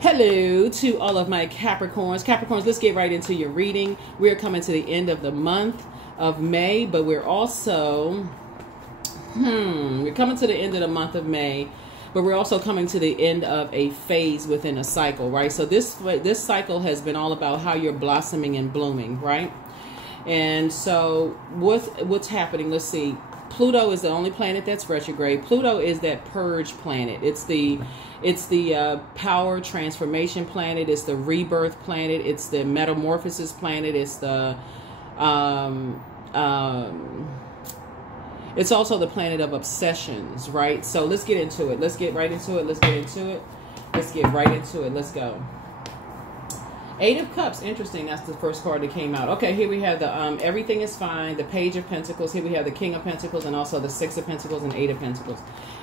Hello to all of my Capricorns. Capricorns, let's get right into your reading. We're coming to the end of the month of May, but we're also, we're coming to the end of the month of May, but we're also coming to the end of a phase within a cycle, right? So this cycle has been all about how you're blossoming and blooming, right? And so what's happening? Let's see. Pluto is the only planet that's retrograde. Pluto is that purge planet. It's the power transformation planet. It's the rebirth planet. It's the metamorphosis planet. It's the it's also the planet of obsessions, right? So let's get into it. Let's get right into it. Let's get into it. Let's get right into it. Let's go. Eight of Cups, interesting. That's the first card that came out. Okay, here we have the everything is fine, the Page of Pentacles. Here we have the King of Pentacles and also the Six of Pentacles and Eight of Pentacles.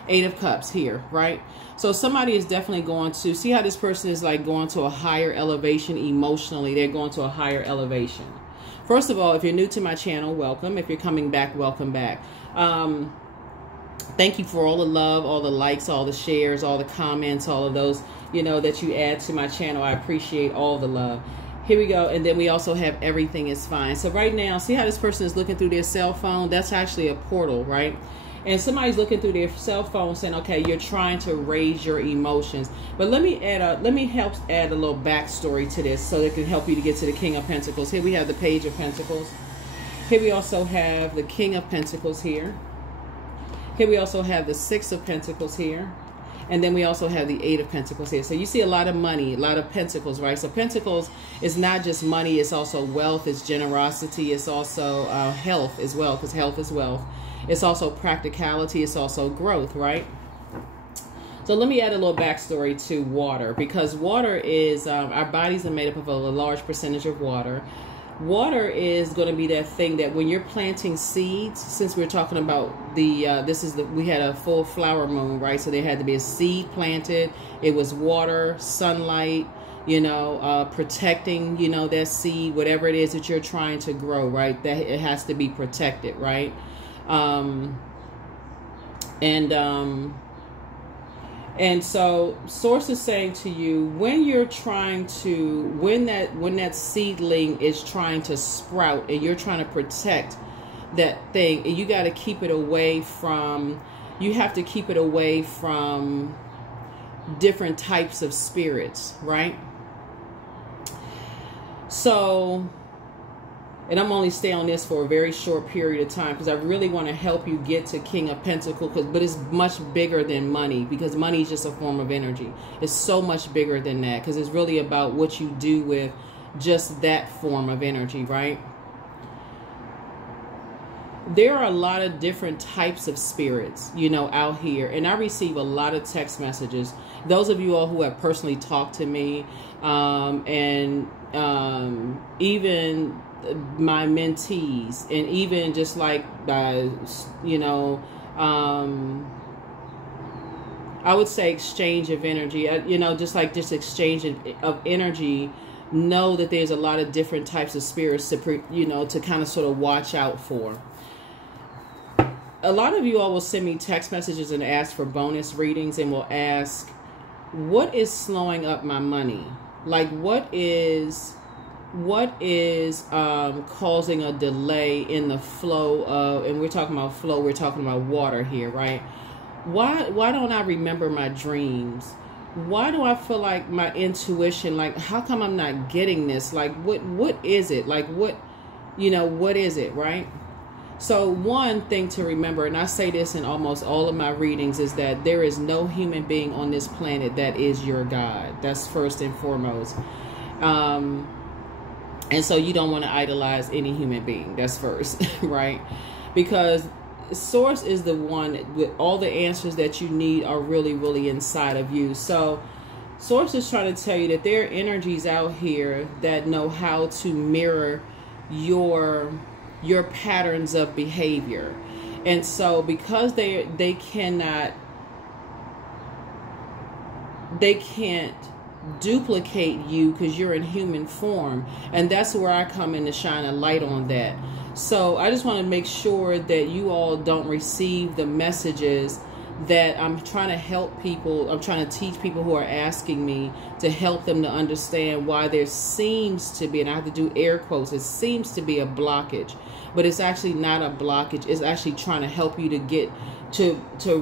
Eight of Cups here, right? So somebody is definitely going to see how this person is like going to a higher elevation emotionally. They're going to a higher elevation. First of all, if you're new to my channel, welcome. If you're coming back, welcome back. Thank you for all the love, all the likes, all the shares, all the comments, all of those, you know, that you add to my channel. I appreciate all the love. Here we go. And then we also have everything is fine. So right now, see how this person is looking through their cell phone? That's actually a portal, right? And somebody's looking through their cell phone saying, okay, you're trying to raise your emotions. But let me help add a little backstory to this so that it can help you to get to the King of Pentacles. Here we have the Page of Pentacles. Here we also have the King of Pentacles here. Here we also have the Six of Pentacles here. And then we also have the Eight of Pentacles here. So you see a lot of money, a lot of pentacles, right? So pentacles is not just money. It's also wealth. It's generosity. It's also health as well, because health is wealth. It's also practicality. It's also growth, right? So let me add a little backstory to water, because water is, our bodies are made up of a large percentage of water. Water is going to be that thing that when you're planting seeds, since we're talking about the, we had a full flower moon, right? So there had to be a seed planted. It was water, sunlight, you know, protecting, you know, that seed, whatever it is that you're trying to grow, right? That it has to be protected, right? And so Source is saying to you, when you're trying to, when that seedling is trying to sprout and you're trying to protect that thing, and you got to keep it away from, you have to keep it away from different types of spirits, right? So, and I'm only staying on this for a very short period of time because I really want to help you get to King of Pentacles, but it's much bigger than money, because money is just a form of energy. It's so much bigger than that, because it's really about what you do with just that form of energy, right? There are a lot of different types of spirits, you know, out here. And I receive a lot of text messages. Those of you all who have personally talked to me, even my mentees, and even just like you know, I would say exchange of energy, you know, just like this exchange of energy. Know that there's a lot of different types of spirits to, you know, to kind of sort of watch out for. A lot of you all will send me text messages and ask for bonus readings, and will ask, what is slowing up my money? Like, what is causing a delay in the flow of, and we're talking about flow, we're talking about water here, right? Why don't I remember my dreams? Why do I feel like my intuition, like, how come I'm not getting this? Like, what is it? Like, what, you know, what is it, right? So one thing to remember, and I say this in almost all of my readings, is that there is no human being on this planet that is your God. That's first and foremost. And so you don't want to idolize any human being. That's first, right? Because Source is the one with all the answers that you need are really, really inside of you. So Source is trying to tell you that there are energies out here that know how to mirror your patterns of behavior. And so because they can't duplicate you because you're in human form, and that's where I come in to shine a light on that. So I just want to make sure that you all don't receive the messages that I'm trying to help people. I'm trying to teach people who are asking me to help them to understand why there seems to be, and I have to do air quotes, it seems to be a blockage, but it's actually not a blockage. It's actually trying to help you to get to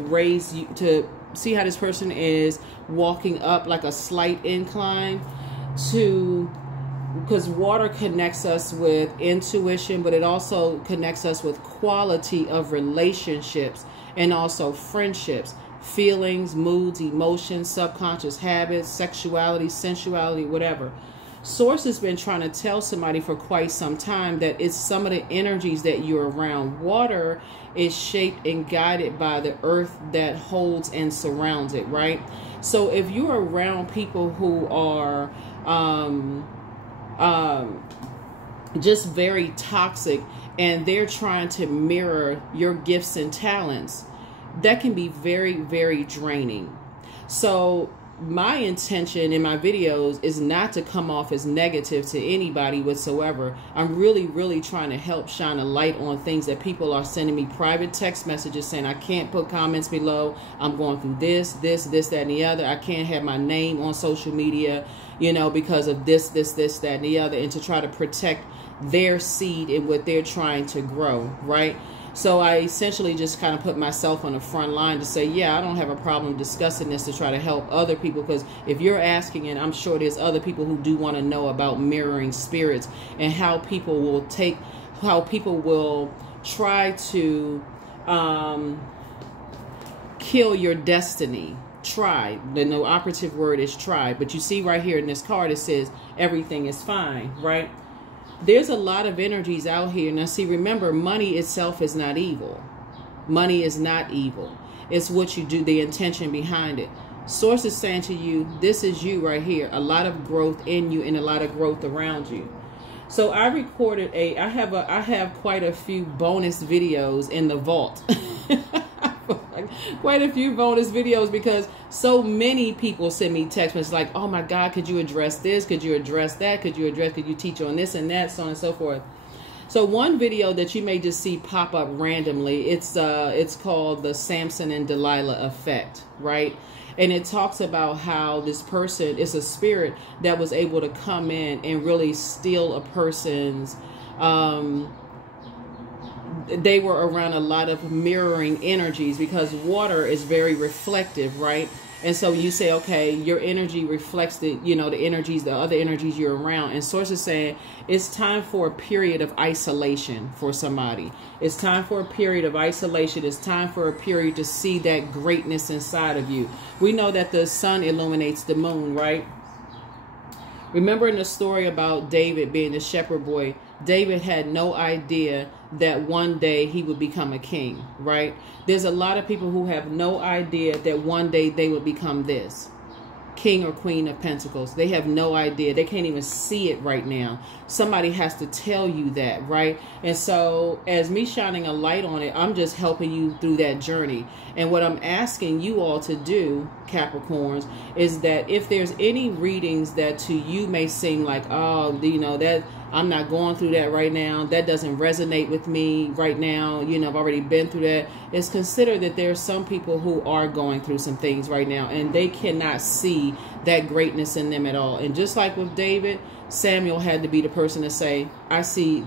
raise you, to see how this person is walking up like a slight incline to, because water connects us with intuition, but it also connects us with quality of relationships and also friendships, feelings, moods, emotions, subconscious habits, sexuality, sensuality, whatever. Source has been trying to tell somebody for quite some time that it's some of the energies that you're around. Water is shaped and guided by the earth that holds and surrounds it, right? So if you're around people who are just very toxic and they're trying to mirror your gifts and talents, that can be very, very draining. So my intention in my videos is not to come off as negative to anybody whatsoever. I'm really, really trying to help shine a light on things that people are sending me private text messages saying, I can't put comments below. I'm going through this, that, and the other. I can't have my name on social media, you know, because of this, that, and the other, and to try to protect their seed and what they're trying to grow, right? So I essentially just kind of put myself on the front line to say, yeah, I don't have a problem discussing this to try to help other people, because if you're asking, and I'm sure there's other people who do want to know about mirroring spirits and how people will try to kill your destiny. Try. The operative word is try. But you see right here in this card, it says everything is fine, right? There's a lot of energies out here. Now, see, remember, money itself is not evil. Money is not evil. It's what you do, the intention behind it. Source is saying to you, this is you right here. A lot of growth in you and a lot of growth around you. So I recorded I have quite a few bonus videos in the vault. Quite a few bonus videos, because so many people send me text messages like, oh my God, could you address this? Could you address that? Could you teach on this and that, so on and so forth. So one video that you may just see pop up randomly, it's called the Samson and Delilah effect, right? And it talks about how this person is a spirit that was able to come in and really steal a person's they were around a lot of mirroring energies, because water is very reflective, right? And so you say, okay, your energy reflects the energies, the other energies you're around. And Source is saying it's time for a period of isolation for somebody. It's time for a period of isolation. It's time for a period to see that greatness inside of you. We know that the sun illuminates the moon, right? Remember in the story about David being the shepherd boy, David had no idea that one day he would become a king, right? There's a lot of people who have no idea that one day they would become this, King or Queen of Pentacles. They have no idea. They can't even see it right now. Somebody has to tell you that, right? And so as me shining a light on it, I'm just helping you through that journey. And what I'm asking you all to do, Capricorns, is that if there's any readings that to you may seem like, oh, that I'm not going through that right now, that doesn't resonate with me right now, I've already been through that, is consider that there are some people who are going through some things right now and they cannot see that greatness in them at all. And just like with David, Samuel had to be the person to say, I see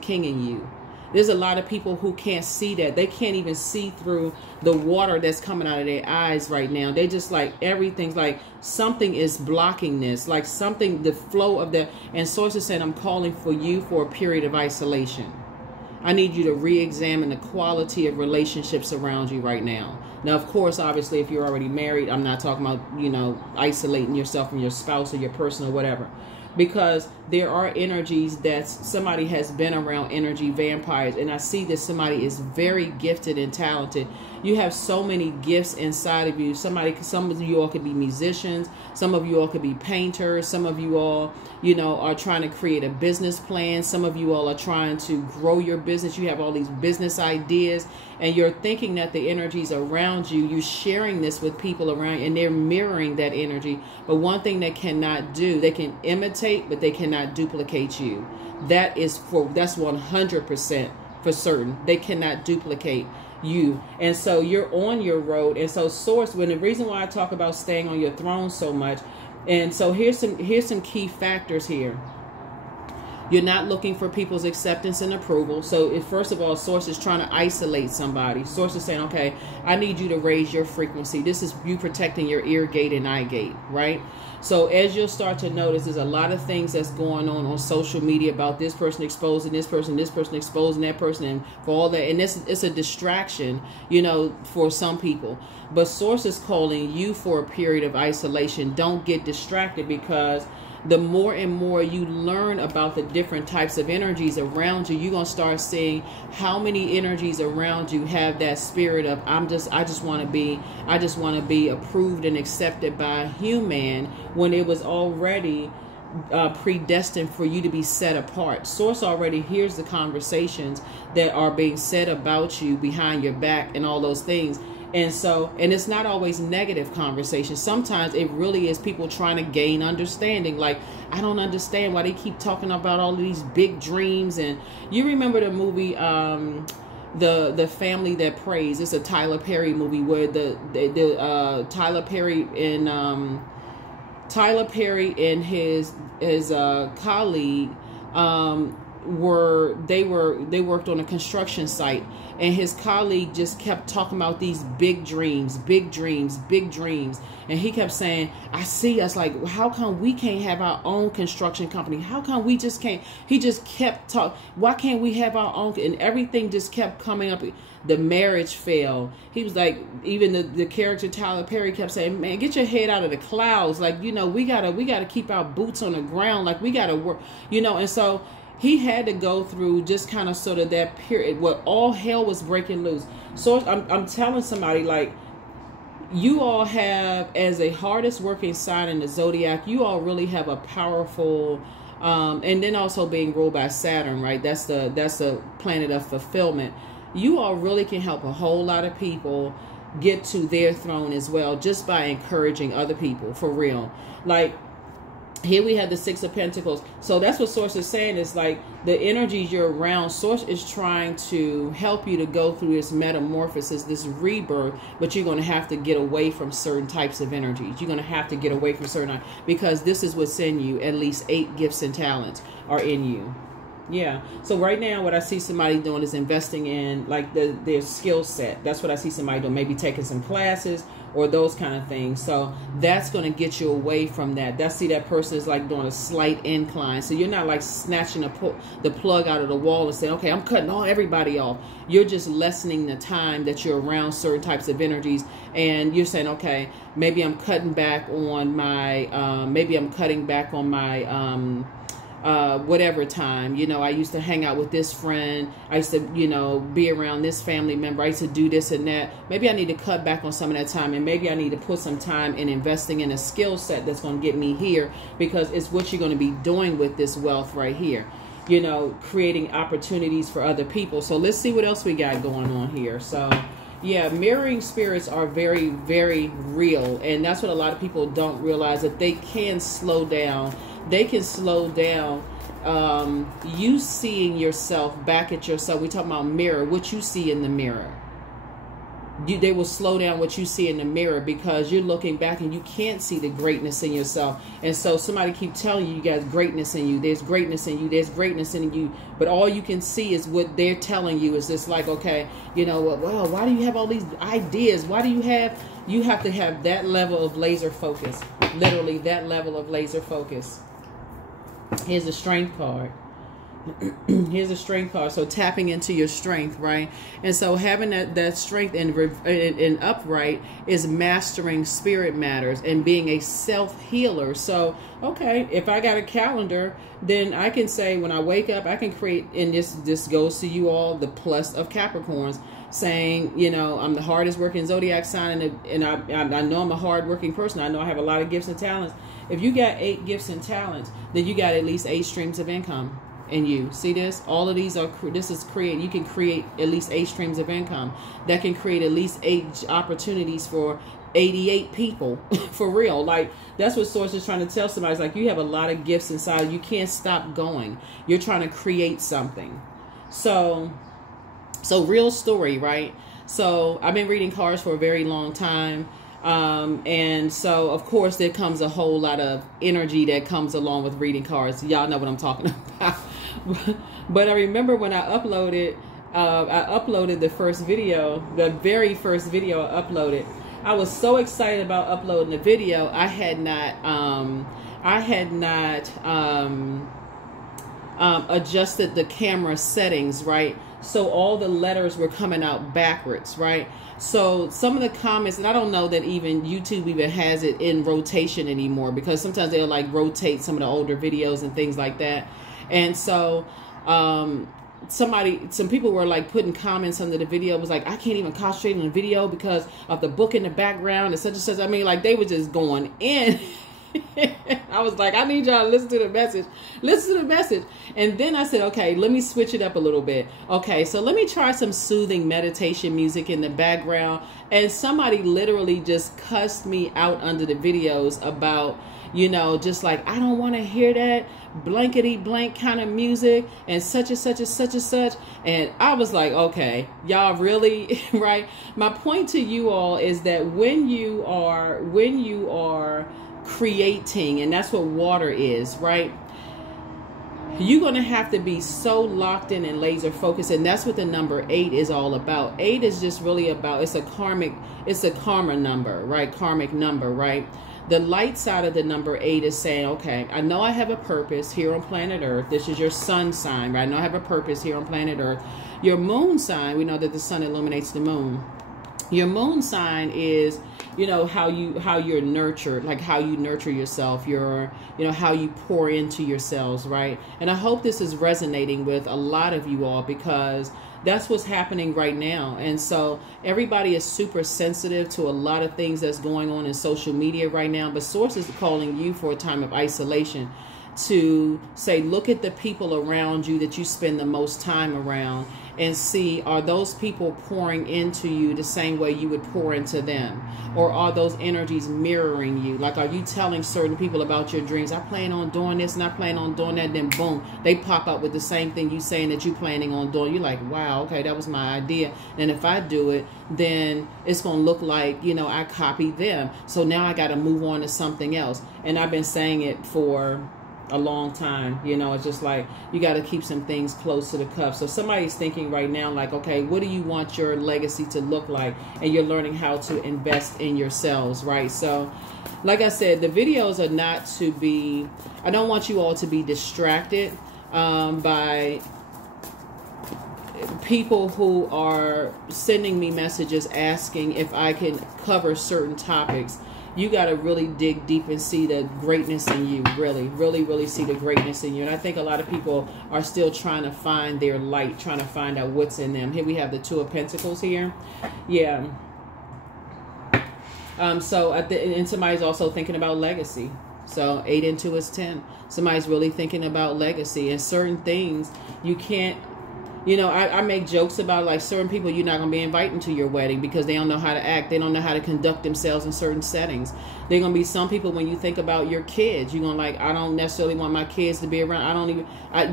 king in you. There's a lot of people who can't see that. They can't even see through the water that's coming out of their eyes right now. They just like, everything's like something is blocking this, like something, the flow of the, and Source is saying, I'm calling for you for a period of isolation. I need you to re-examine the quality of relationships around you right now. Now, of course, obviously, if you're already married, I'm not talking about, isolating yourself from your spouse or your person or whatever. Because there are energies that somebody has been around, energy vampires, and I see that somebody is very gifted and talented. You have so many gifts inside of you. Some of you all could be musicians, some of you all could be painters, some of you all, are trying to create a business plan, some of you all are trying to grow your business. You have all these business ideas, and you're thinking that the energies around you, you're sharing this with people around you, and they're mirroring that energy. But one thing they cannot do, they can imitate, but they cannot duplicate you. That's 100% for certain. They cannot duplicate you. And so you're on your road. And so source, when the reason why I talk about staying on your throne so much, and so here's some key factors here. You're not looking for people's acceptance and approval. So if, first of all, source is trying to isolate somebody. Source is saying, okay, I need you to raise your frequency. This is you protecting your ear gate and eye gate, right? So as you'll start to notice, there's a lot of things that's going on social media about this person exposing this person exposing that person, and for all that. And it's a distraction, you know, for some people. But source is calling you for a period of isolation. Don't get distracted, because the more and more you learn about the different types of energies around you, you're going to start seeing how many energies around you have that spirit of, I just want to be approved and accepted by a human, when it was already predestined for you to be set apart. Source already hears the conversations that are being said about you behind your back and all those things. And so, and it's not always negative conversations. Sometimes it really is people trying to gain understanding. Like, I don't understand why they keep talking about all of these big dreams. And you remember the movie, the Family That Prays? It's a Tyler Perry movie where Tyler Perry and his colleague they worked on a construction site, and his colleague just kept talking about these big dreams, and he kept saying, I see us, like, how come we can't have our own construction company? How come we just can't? He just kept talking, why can't we have our own? And everything just kept coming up. The marriage failed. He was like, even the character Tyler Perry kept saying, man, get your head out of the clouds, like, you know, we gotta keep our boots on the ground, like, we gotta work, you know. And so he had to go through just kind of sort of that period where all hell was breaking loose. So I'm telling somebody, like, you all have, as a hardest working sign in the zodiac, you all really have a powerful, and then also being ruled by Saturn, right? That's the planet of fulfillment. You all really can help a whole lot of people get to their throne as well, just by encouraging other people, for real. Like, here we have the Six of Pentacles. So that's what Source is saying, is like the energies you're around. Source is trying to help you to go through this metamorphosis, this rebirth, but you're going to have to get away from certain types of energies. You're going to have to get away from certain, because this is what's in you. At least 8 gifts and talents are in you. Yeah. So right now, what I see somebody doing is investing in, like, their skill set. That's what I see somebody doing. Maybe taking some classes or those kind of things. So that's going to get you away from that. See, that person is like doing a slight incline. So you're not like snatching the plug out of the wall and saying, okay, I'm cutting everybody off. You're just lessening the time that you're around certain types of energies. And you're saying, okay, maybe I'm cutting back on my, whatever time, you know, I used to hang out with this friend. I used to, you know, be around this family member. I used to do this and that. Maybe I need to cut back on some of that time, and maybe I need to put some time in investing in a skill set that's going to get me here, because it's what you're going to be doing with this wealth right here, you know, creating opportunities for other people. So let's see what else we got going on here. So yeah, mirroring spirits are very, very real. And that's what a lot of people don't realize, that they can slow down. They can slow down you seeing yourself back at yourself. We're talking about mirror, what you see in the mirror. They will slow down what you see in the mirror, because you're looking back and you can't see the greatness in yourself. And so somebody keep telling you, you got greatness in you. There's greatness in you. There's greatness in you. But all you can see is what they're telling you. Is just like, okay, you know, well, why do you have all these ideas? Why do you have to have that level of laser focus, literally that level of laser focus. Here's a strength card. Here's a strength card. So tapping into your strength, right? And so having that strength in upright is mastering spirit matters and being a self-healer. So, okay, if I got a calendar, then I can say when I wake up, I can create, and this goes to you all, the plus of Capricorns, saying, you know, I'm the hardest working zodiac sign, and I know I'm a hard working person. I know I have a lot of gifts and talents. If you got 8 gifts and talents, then you got at least 8 streams of income in you. See this? All of these are, this is create. You can create at least 8 streams of income. That can create at least 8 opportunities for 88 people. For real. Like, that's what Source is trying to tell somebody. It's like, you have a lot of gifts inside. You can't stop going. You're trying to create something. So real story, right? So I've been reading cards for a very long time. And so of course there comes a whole lot of energy that comes along with reading cards. Y'all know what I'm talking about. But I remember when I uploaded the first video, the very first video I uploaded. I was so excited about uploading the video. I had not adjusted the camera settings, right? So all the letters were coming out backwards, right? So some of the comments, and I don't know that even YouTube even has it in rotation anymore, because sometimes they'll like rotate some of the older videos and things like that. And so some people were like putting comments under the video. It was like, I can't even concentrate on the video because of the book in the background and such and such. I mean, like they were just going in. I was like, I need y'all to listen to the message. Listen to the message. And then I said, okay, let me switch it up a little bit. Okay, so let me try some soothing meditation music in the background. And somebody literally just cussed me out under the videos about, you know, just like, I don't want to hear that blankety blank kind of music and such and such and such and such. And I was like, okay, y'all really, right? My point to you all is that when you are creating, and that's what water is, right? You're going to have to be so locked in and laser focused. And that's what the number 8 is all about. 8 is just really about, it's a karma number, right? Karmic number, right? The light side of the number 8 is saying, okay, I know I have a purpose here on planet Earth. This is your sun sign, right? I know I have a purpose here on planet Earth. Your moon sign, we know that the sun illuminates the moon. Your moon sign is, you know, how you're nurtured, like how you nurture yourself, you know, how you pour into yourselves, right? And I hope this is resonating with a lot of you all, because that's what's happening right now. And so everybody is super sensitive to a lot of things that's going on in social media right now. But Source is calling you for a time of isolation to say, look at the people around you that you spend the most time around and see, are those people pouring into you the same way you would pour into them? Or are those energies mirroring you? Like, are you telling certain people about your dreams? I plan on doing this and I plan on doing that. Then boom, they pop up with the same thing you saying that you planning on doing. You're like, wow, okay, that was my idea. And if I do it, then it's going to look like, you know, I copied them. So now I got to move on to something else. And I've been saying it for a long time. You know, it's just like, you got to keep some things close to the cuff. So somebody's thinking right now, like, okay, what do you want your legacy to look like? And you're learning how to invest in yourselves, right? So like I said, the videos are not to be, I don't want you all to be distracted by people who are sending me messages asking if I can cover certain topics. You got to really dig deep and see the greatness in you. Really see the greatness in you. And I think a lot of people are still trying to find their light, trying to find out what's in them. Here we have the 2 of Pentacles here. Yeah. So and somebody's also thinking about legacy. So 8 and 2 is 10. Somebody's really thinking about legacy and certain things you can't. You know, I make jokes about, like, certain people you're not going to be inviting to your wedding because they don't know how to act. They don't know how to conduct themselves in certain settings. There are going to be some people, when you think about your kids, you're going to like, I don't necessarily want my kids to be around.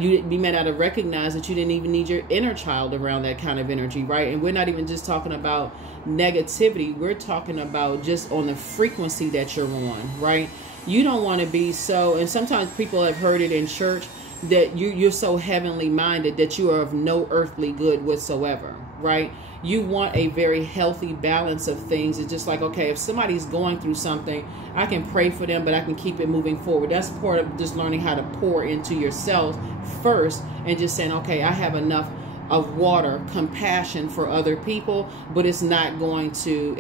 You may not have recognized that you didn't even need your inner child around that kind of energy, right? And we're not even just talking about negativity. We're talking about just on the frequency that you're on, right? You don't want to be so, and sometimes people have heard it in church, that you're so heavenly minded that you are of no earthly good whatsoever, right? You want a very healthy balance of things. It's just like, okay, if somebody's going through something, I can pray for them, but I can keep it moving forward. That's part of just learning how to pour into yourself first and just saying, okay, I have enough of water, compassion for other people, but it's not going to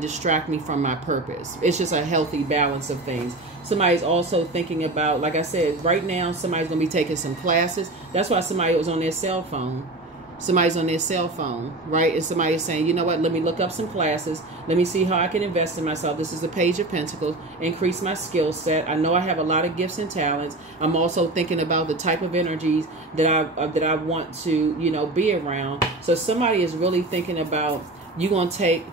distract me from my purpose. It's just a healthy balance of things. Somebody's also thinking about, like I said, right now, somebody's going to be taking some classes. That's why somebody was on their cell phone. Somebody's on their cell phone, right? And somebody's saying, you know what, let me look up some classes. Let me see how I can invest in myself. This is the Page of Pentacles. Increase my skill set. I know I have a lot of gifts and talents. I'm also thinking about the type of energies that I want to, you know, be around. So somebody is really thinking about, you're going to take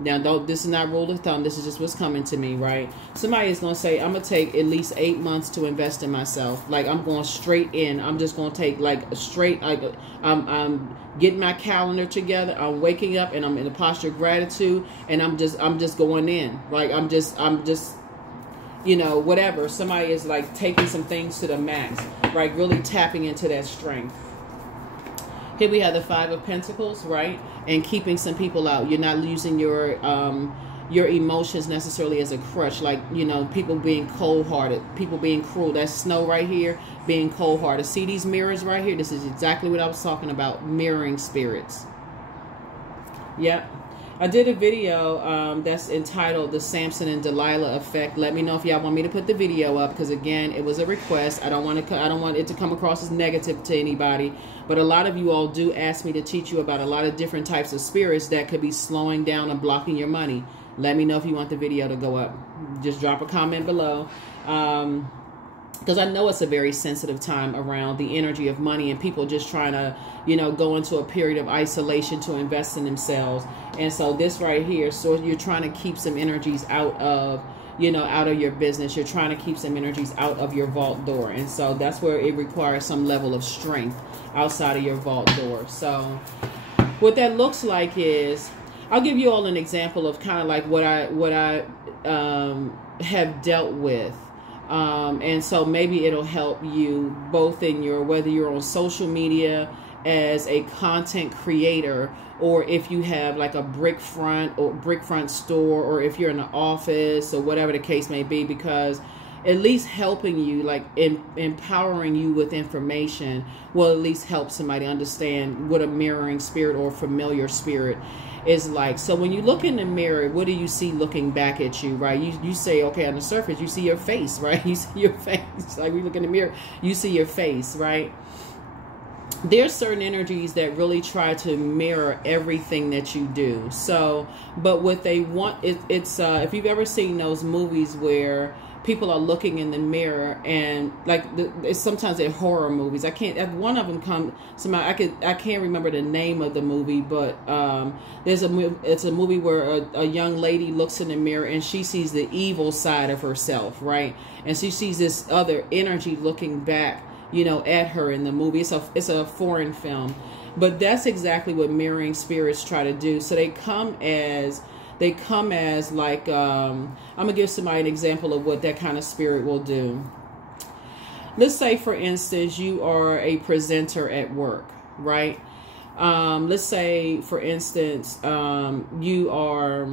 Now, this is not rule of thumb. This is just what's coming to me, right? Somebody is going to say, I'm going to take at least 8 months to invest in myself. Like, I'm going straight in. I'm just going to take like a straight, like, I'm getting my calendar together. I'm waking up and I'm in a posture of gratitude, and I'm just going in. Like, I'm just, you know, whatever. Somebody is like taking some things to the max, right? Really tapping into that strength. Here we have the 5 of Pentacles, right? And keeping some people out. You're not using your emotions necessarily as a crutch. Like, you know, people being cold-hearted, people being cruel. That's Snow right here, being cold-hearted. See these mirrors right here? This is exactly what I was talking about, mirroring spirits. Yep. I did a video that's entitled The Samson and Delilah Effect. Let me know if y'all want me to put the video up, because again, it was a request. I don't want it to come across as negative to anybody, but a lot of you all do ask me to teach you about a lot of different types of spirits that could be slowing down and blocking your money. Let me know if you want the video to go up. Just drop a comment below. Because I know it's a very sensitive time around the energy of money and people just trying to, you know, go into a period of isolation to invest in themselves. And so this right here, so you're trying to keep some energies out of, you know, out of your business. You're trying to keep some energies out of your vault door. And so that's where it requires some level of strength outside of your vault door. So what that looks like is, I'll give you all an example of kind of like what I have dealt with. And so maybe it'll help you both in your, whether you're on social media as a content creator, or if you have like a brick front store, or if you're in an office or whatever the case may be, because at least helping you, like empowering you with information will at least help somebody understand what a mirroring spirit or familiar spirit is like. So when you look in the mirror, what do you see looking back at you, right? You say, okay, on the surface, you see your face, right? You see your face. Like, we look in the mirror, you see your face, right? There's certain energies that really try to mirror everything that you do. So, but what they want, it's if you've ever seen those movies where people are looking in the mirror, and like it's sometimes in horror movies. I can't. One of them come. Somebody I can't remember the name of the movie, but it's a movie where a young lady looks in the mirror and she sees the evil side of herself, right? And she sees this other energy looking back, you know, at her in the movie. It's a foreign film, but that's exactly what mirroring spirits try to do. So they come as like, I'm going to give somebody an example of what that kind of spirit will do. Let's say, for instance, you are a presenter at work, right? Let's say, for instance, you are,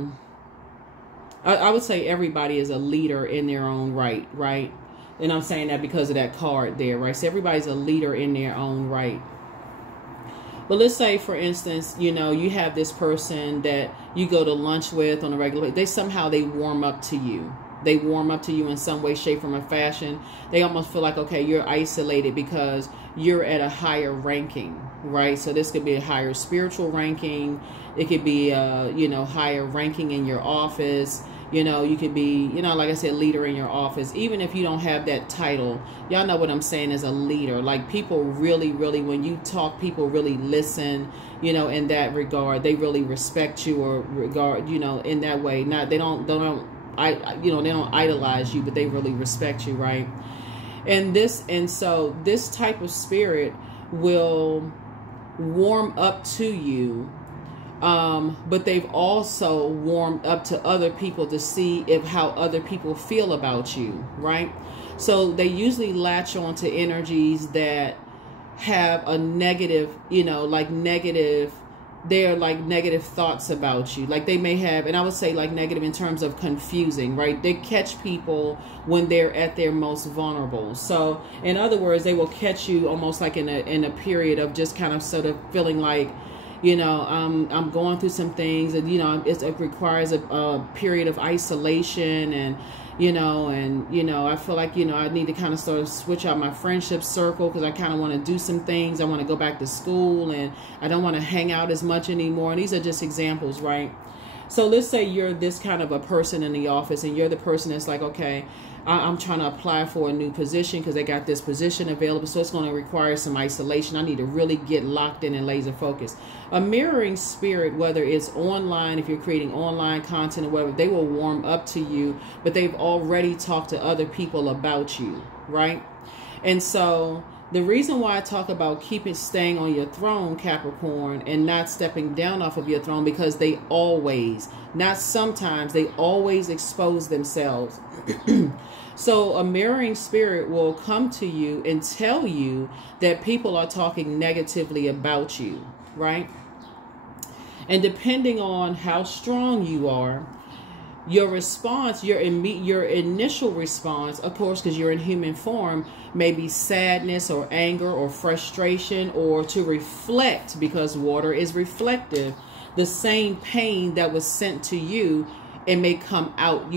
I would say everybody is a leader in their own right, right? And I'm saying that because of that card there, right? So everybody's a leader in their own right. But let's say, for instance, you know, you have this person that you go to lunch with on a regular basis. They warm up to you. They warm up to you in some way, shape, form, or fashion. They almost feel like, okay, you're isolated because you're at a higher ranking, right? So this could be a higher spiritual ranking. It could be, you know, higher ranking in your office. You know, you could be, you know, like I said, leader in your office. Even if you don't have that title, y'all know what I'm saying, as a leader. Like, people really, really, when you talk, people really listen, you know, in that regard. They really respect you, or regard, you know, in that way. They don't idolize you, but they really respect you, right? And so this type of spirit will warm up to you. But they've also warmed up to other people to see how other people feel about you, right? So they usually latch on to energies that have a negative, you know, like negative, they're like negative thoughts about you. Like they may have, and I would say like negative in terms of confusing, right? They catch people when they're at their most vulnerable. So in other words, they will catch you almost like in a period of just kind of sort of feeling like, you know, I'm going through some things, and, you know, it requires a period of isolation, and, you know, I feel like, you know, I need to kind of sort of switch out my friendship circle, because I kind of want to do some things. I want to go back to school, and I don't want to hang out as much anymore. And these are just examples, right? So let's say you're this kind of a person in the office, and you're the person that's like, okay, I'm trying to apply for a new position because they got this position available. So it's going to require some isolation. I need to really get locked in and laser focused. A mirroring spirit, whether it's online, if you're creating online content or whatever, they will warm up to you, but they've already talked to other people about you, right? And so the reason why I talk about staying on your throne, Capricorn, and not stepping down off of your throne, because they always, not sometimes, they always expose themselves. So a mirroring spirit will come to you and tell you that people are talking negatively about you, right? And depending on how strong you are, your response, your initial response, of course, because you're in human form, may be sadness or anger or frustration, or to reflect, because water is reflective, the same pain that was sent to you. It may come out,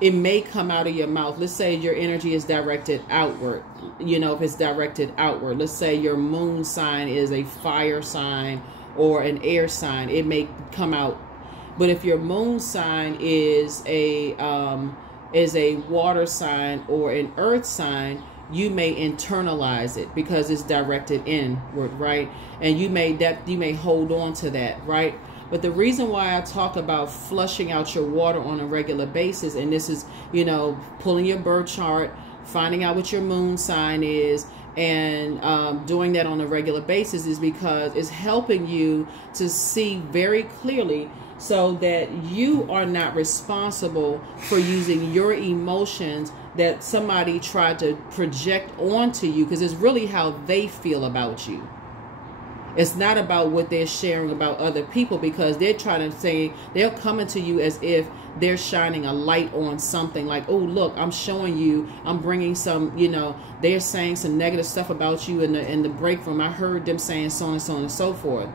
it may come out of your mouth. Let's say your energy is directed outward, if it's directed outward. Let's say your moon sign is a fire sign or an air sign, it may come out. But if your moon sign is a water sign or an earth sign, you may internalize it because it's directed inward, right? And you may hold on to that, right? But the reason why I talk about flushing out your water on a regular basis, and this is, pulling your birth chart, finding out what your moon sign is, and doing that on a regular basis, is because it's helping you to see very clearly, so that you are not responsible for using your emotions that somebody tried to project onto you, because it's really how they feel about you. It's not about what they're sharing about other people, because they're trying to say, they're coming to you as if they're shining a light on something, like, oh, look, I'm showing you, I'm bringing some, they're saying some negative stuff about you in the break room. I heard them saying so and so and so forth.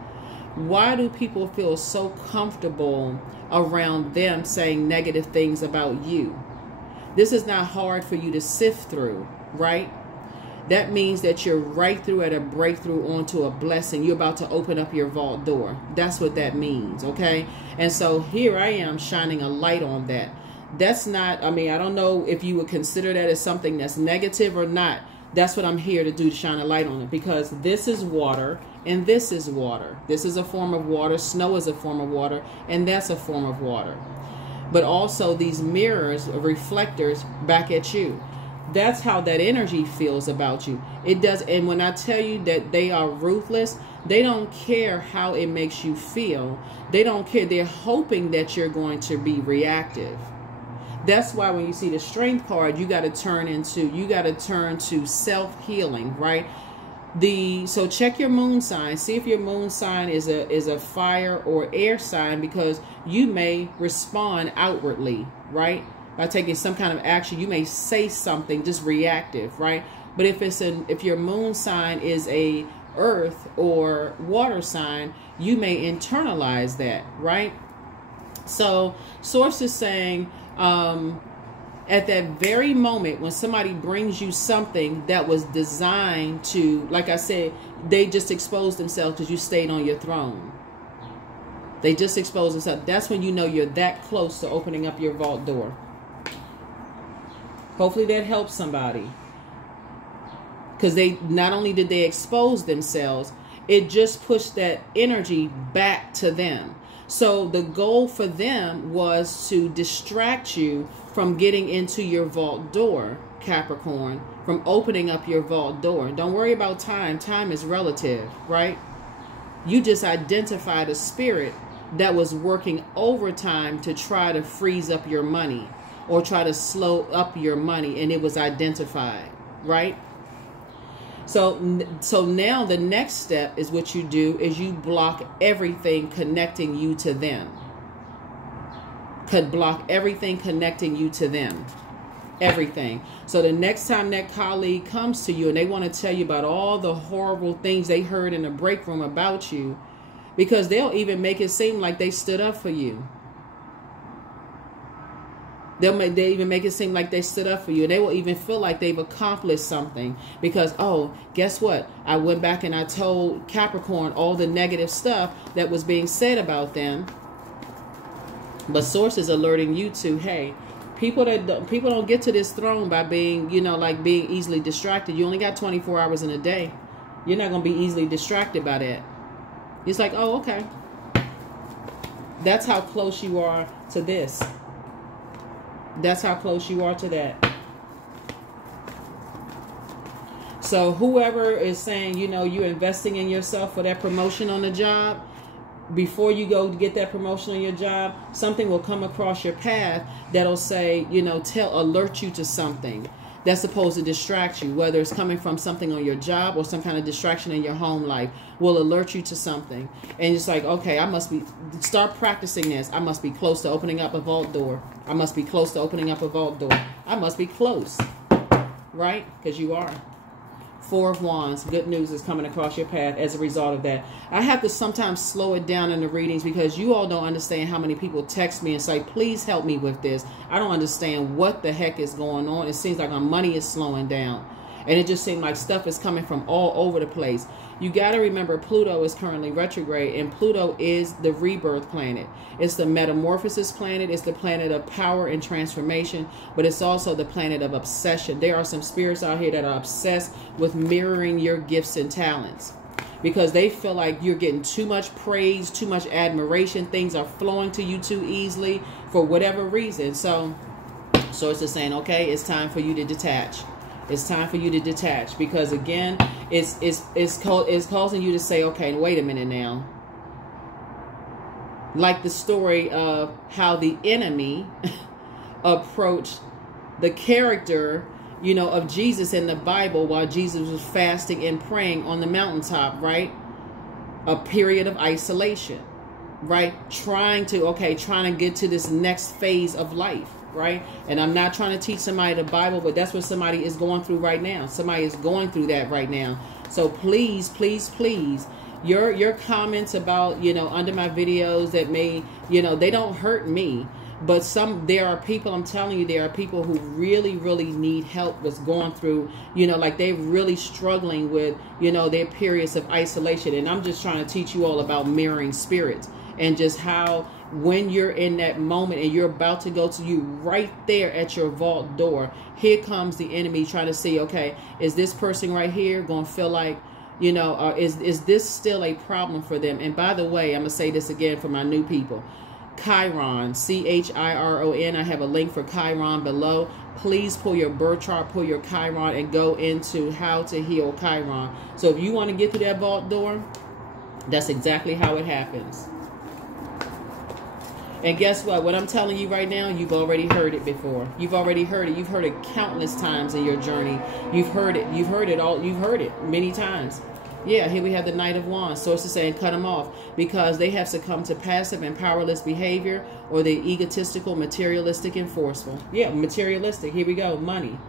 Why do people feel so comfortable around them saying negative things about you? This is not hard for you to sift through, right? That means that you're right through at a breakthrough onto a blessing. You're about to open up your vault door. That's what that means, okay? And so here I am shining a light on that. That's not, I don't know if you would consider that as something that's negative or not. That's what I'm here to do, to shine a light on it, because this is water and this is water. This is a form of water. Snow is a form of water, and that's a form of water. But also these mirrors, reflectors back at you. That's how that energy feels about you. It does. And when I tell you that they are ruthless, they don't care how it makes you feel. They don't care. They're hoping that you're going to be reactive. That's why when you see the strength card, you got to turn to self-healing, right? So check your moon sign. See if your moon sign is a fire or air sign, because you may respond outwardly, right? By taking some kind of action, you may say something just reactive, right? But if your moon sign is a earth or water sign, you may internalize that, right? So Source is saying, at that very moment when somebody brings you something that was designed to, like I said, they just exposed themselves because you stayed on your throne. They just exposed themselves. That's when you know you're that close to opening up your vault door. Hopefully that helps somebody. Because not only did they expose themselves, it just pushed that energy back to them. So the goal for them was to distract you from getting into your vault door, Capricorn, from opening up your vault door. Don't worry about time. Time is relative, right? You just identified a spirit that was working overtime to try to freeze up your money or try to slow up your money, and it was identified, right? So now the next step is what you do is you block everything connecting you to them. Could block everything connecting you to them. Everything. So the next time that colleague comes to you and they want to tell you about all the horrible things they heard in the break room about you, because they'll even make it seem like they stood up for you. They even make it seem like they stood up for you. And they will even feel like they've accomplished something because, oh, guess what? I went back and I told Capricorn all the negative stuff that was being said about them. But Source is alerting you to, hey, People don't get to this throne by being, you know, like being easily distracted. You only got 24 hours in a day. You're not going to be easily distracted by that. It's like, oh, okay. That's how close you are to this. That's how close you are to that. So whoever is saying, you know, you're investing in yourself for that promotion on the job, before you go to get that promotion on your job, something will come across your path that'll say, you know, alert you to something that's supposed to distract you, whether it's coming from something on your job or some kind of distraction in your home life, will alert you to something. And it's like, okay, start practicing this. I must be close to opening up a vault door. I must be close to opening up a vault door. I must be close, right? Because you are. Four of Wands, good news is coming across your path as a result of that. I have to sometimes slow it down in the readings because you all don't understand how many people text me and say, please help me with this. I don't understand what the heck is going on. It seems like my money is slowing down. And it just seems like stuff is coming from all over the place. You got to remember Pluto is currently retrograde, and Pluto is the rebirth planet. It's the metamorphosis planet. It's the planet of power and transformation, but it's also the planet of obsession. There are some spirits out here that are obsessed with mirroring your gifts and talents because they feel like you're getting too much praise, too much admiration. Things are flowing to you too easily for whatever reason. So it's just saying, okay, it's time for you to detach. It's time for you to detach because, again, it's causing you to say, okay, wait a minute now. Like the story of how the enemy approached the character, you know, of Jesus in the Bible while Jesus was fasting and praying on the mountaintop, right? A period of isolation, right? Trying to get to this next phase of life. Right? And I'm not trying to teach somebody the Bible, but that's what somebody is going through right now. Somebody is going through that right now. So please, please, please, your comments about, you know, under my videos that may, you know, they don't hurt me, but there are people, I'm telling you, there are people who really, really need help with going through, you know, like they're really struggling with, you know, their periods of isolation. And I'm just trying to teach you all about mirroring spirits and just how when you're in that moment and you're about to go to you right there at your vault door, here comes the enemy trying to see, okay, is this person right here going to feel like, you know, is this still a problem for them? And by the way, I'm going to say this again for my new people. Chiron, Chiron. I have a link for Chiron below. Please pull your birth chart, pull your Chiron, and go into how to heal Chiron. So if you want to get through that vault door, that's exactly how it happens. And guess what? What I'm telling you right now, you've already heard it before. You've already heard it. You've heard it countless times in your journey. You've heard it. You've heard it all. You've heard it many times. Yeah, here we have the Knight of Wands. So it's to say, cut them off because they have succumbed to passive and powerless behavior, or they're egotistical, materialistic, and forceful. Yeah, materialistic. Here we go. Money.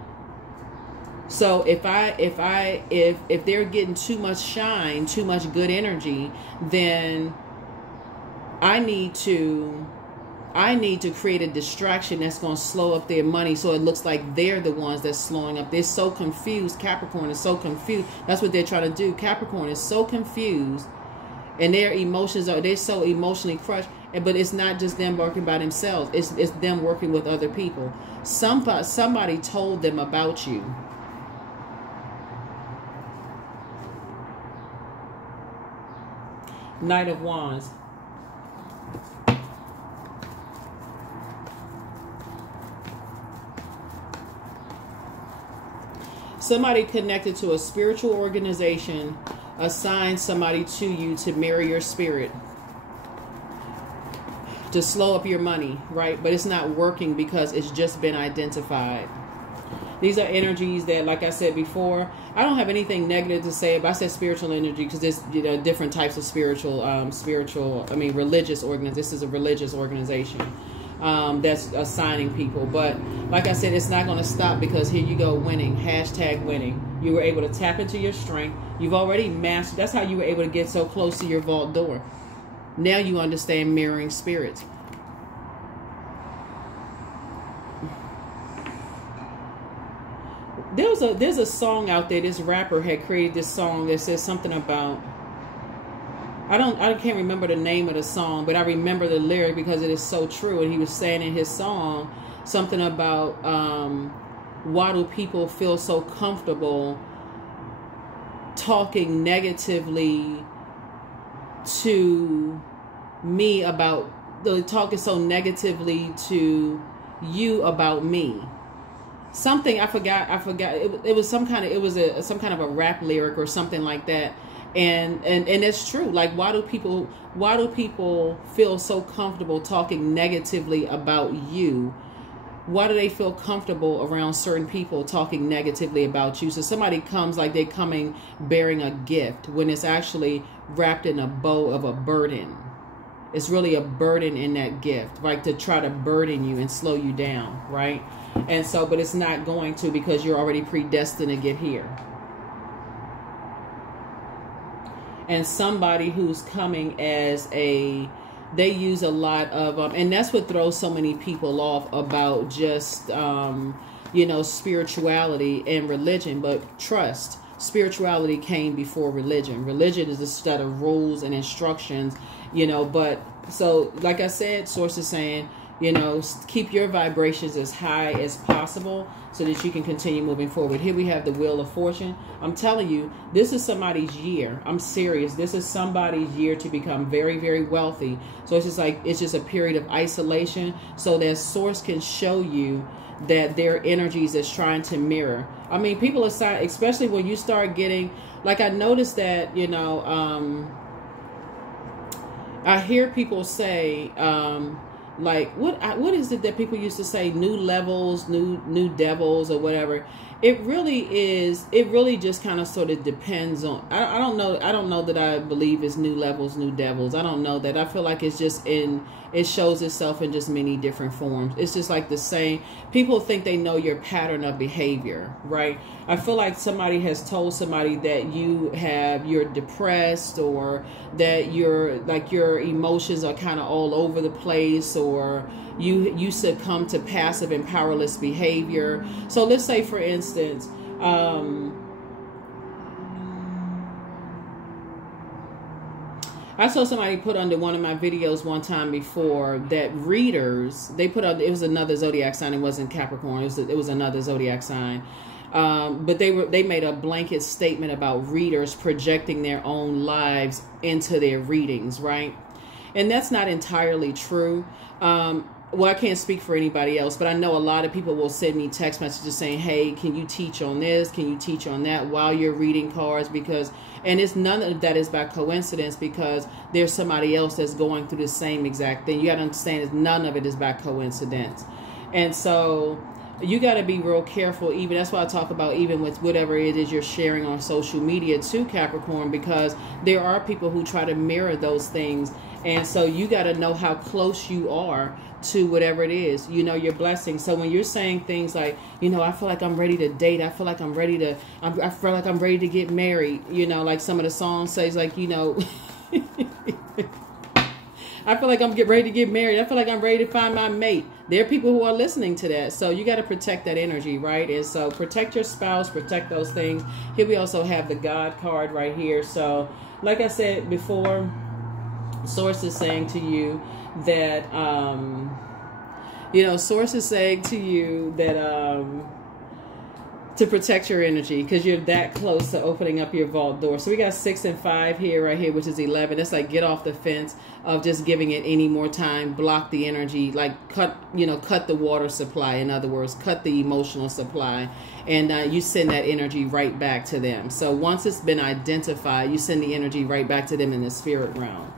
So if they're getting too much shine, too much good energy, then I need to create a distraction that's going to slow up their money so it looks like they're the ones that's slowing up. They're so confused. Capricorn is so confused. That's what they're trying to do. Capricorn is so confused and their emotions they're so emotionally crushed. But it's not just them working by themselves. It's them working with other people. Somebody told them about you. Knight of Wands. Somebody connected to a spiritual organization assigned somebody to you to mirror your spirit, to slow up your money, right? But it's not working because it's just been identified. These are energies that, like I said before, I don't have anything negative to say about. I said spiritual energy because there's, you know, different types of religious organizations. This is a religious organization that's assigning people. But like I said, it's not going to stop because here you go, winning. Hashtag winning. You were able to tap into your strength. You've already mastered. That's how you were able to get so close to your vault door. Now you understand mirroring spirits. There's a song out there. This rapper had created this song that says something about, I can't remember the name of the song, but I remember the lyric because it is so true. And he was saying in his song something about why do people feel so comfortable talking negatively to me about, talking so negatively to you about me. Something I forgot. It was some kind of, some kind of a rap lyric or something like that. And it's true. Like, why do people feel so comfortable talking negatively about you? Why do they feel comfortable around certain people talking negatively about you? So somebody comes like they're coming bearing a gift when it's actually wrapped in a bow of a burden. It's really a burden in that gift, like to try to burden you and slow you down, right? And so, but it's not going to, because you're already predestined to get here. And somebody who's coming as they use a lot of, and that's what throws so many people off about just, spirituality and religion. But trust, spirituality came before religion. Religion is a set of rules and instructions, but so like I said, Source is saying, keep your vibrations as high as possible so that you can continue moving forward. Here we have the Wheel of Fortune. I'm telling you, this is somebody's year. I'm serious. This is somebody's year to become very, very wealthy. So it's just a period of isolation so that Source can show you that their energies is trying to mirror. I mean, people are, especially when you start getting, like I noticed that, I hear people say, like what is it that people used to say, new levels, new devils or whatever. It really just kind of sort of depends on, I don't know that I believe it's new levels, new devils. I don't know that. I feel like it's just it shows itself in just many different forms. It's just like the same. People think they know your pattern of behavior, right? I feel like somebody has told somebody that you're depressed, or that your emotions are kind of all over the place, or you succumb to passive and powerless behavior. So let's say, for instance, I saw somebody put under one of my videos one time before that readers, they put up, it was another zodiac sign. It wasn't Capricorn. It was another zodiac sign. But they made a blanket statement about readers projecting their own lives into their readings, right? And that's not entirely true. Well, I can't speak for anybody else, but I know a lot of people will send me text messages saying, hey, can you teach on this? Can you teach on that while you're reading cards? And it's none of that is by coincidence, because there's somebody else that's going through the same exact thing. You got to understand is none of it is by coincidence. And so you got to be real careful. Even that's why I talk about, even with whatever it is you're sharing on social media to Capricorn, because there are people who try to mirror those things. And so you got to know how close you are to whatever it is, your blessing. So when you're saying things like, I feel like I'm ready to date. I feel like I'm ready to get married. Like some of the songs says, like, I feel like I'm ready to get married. I feel like I'm ready to find my mate. There are people who are listening to that. So you got to protect that energy, right? And so protect your spouse, protect those things. Here we also have the God card right here. So like I said before, Source is saying to you that, Source is saying to you that, to protect your energy, because you're that close to opening up your vault door. So we got 6 and 5 here, right here, which is 11. It's like, get off the fence of just giving it any more time. Block the energy, like cut the water supply. In other words, cut the emotional supply, and you send that energy right back to them. So once it's been identified, you send the energy right back to them in the spirit realm.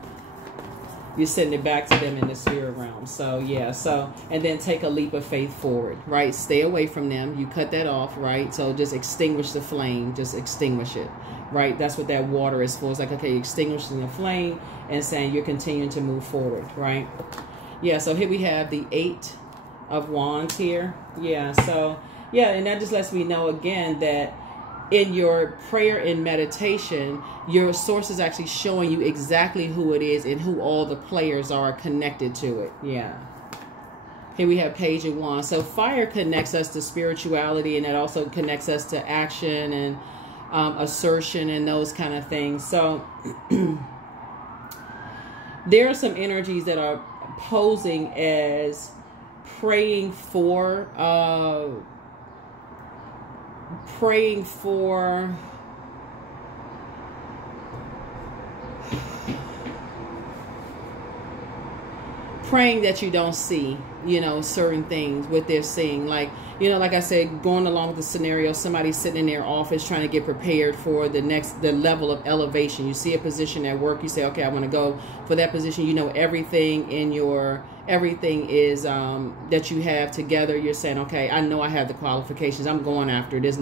You send it back to them in the spirit realm. So yeah, and then take a leap of faith forward, right? Stay away from them. You cut that off, right? So just extinguish the flame. Just extinguish it, right? That's what that water is for. It's like, okay, extinguishing the flame and saying you're continuing to move forward, right? Yeah, so here we have the 8 of Wands here. Yeah, so yeah, and that just lets me know again that in your prayer and meditation, your Source is actually showing you exactly who it is and who all the players are connected to it. Yeah. Here we have Page of Wands. So fire connects us to spirituality, and it also connects us to action and assertion and those kind of things. So there are some energies that are posing as praying for praying that you don't see, you know, certain things, what they're seeing. Like, you know, like I said, going along with the scenario, somebody's sitting in their office trying to get prepared for the level of elevation. You see a position at work, you say, okay, I want to go for that position. You know, everything is that you have together. You're saying, okay, I know I have the qualifications. I'm going after it. It's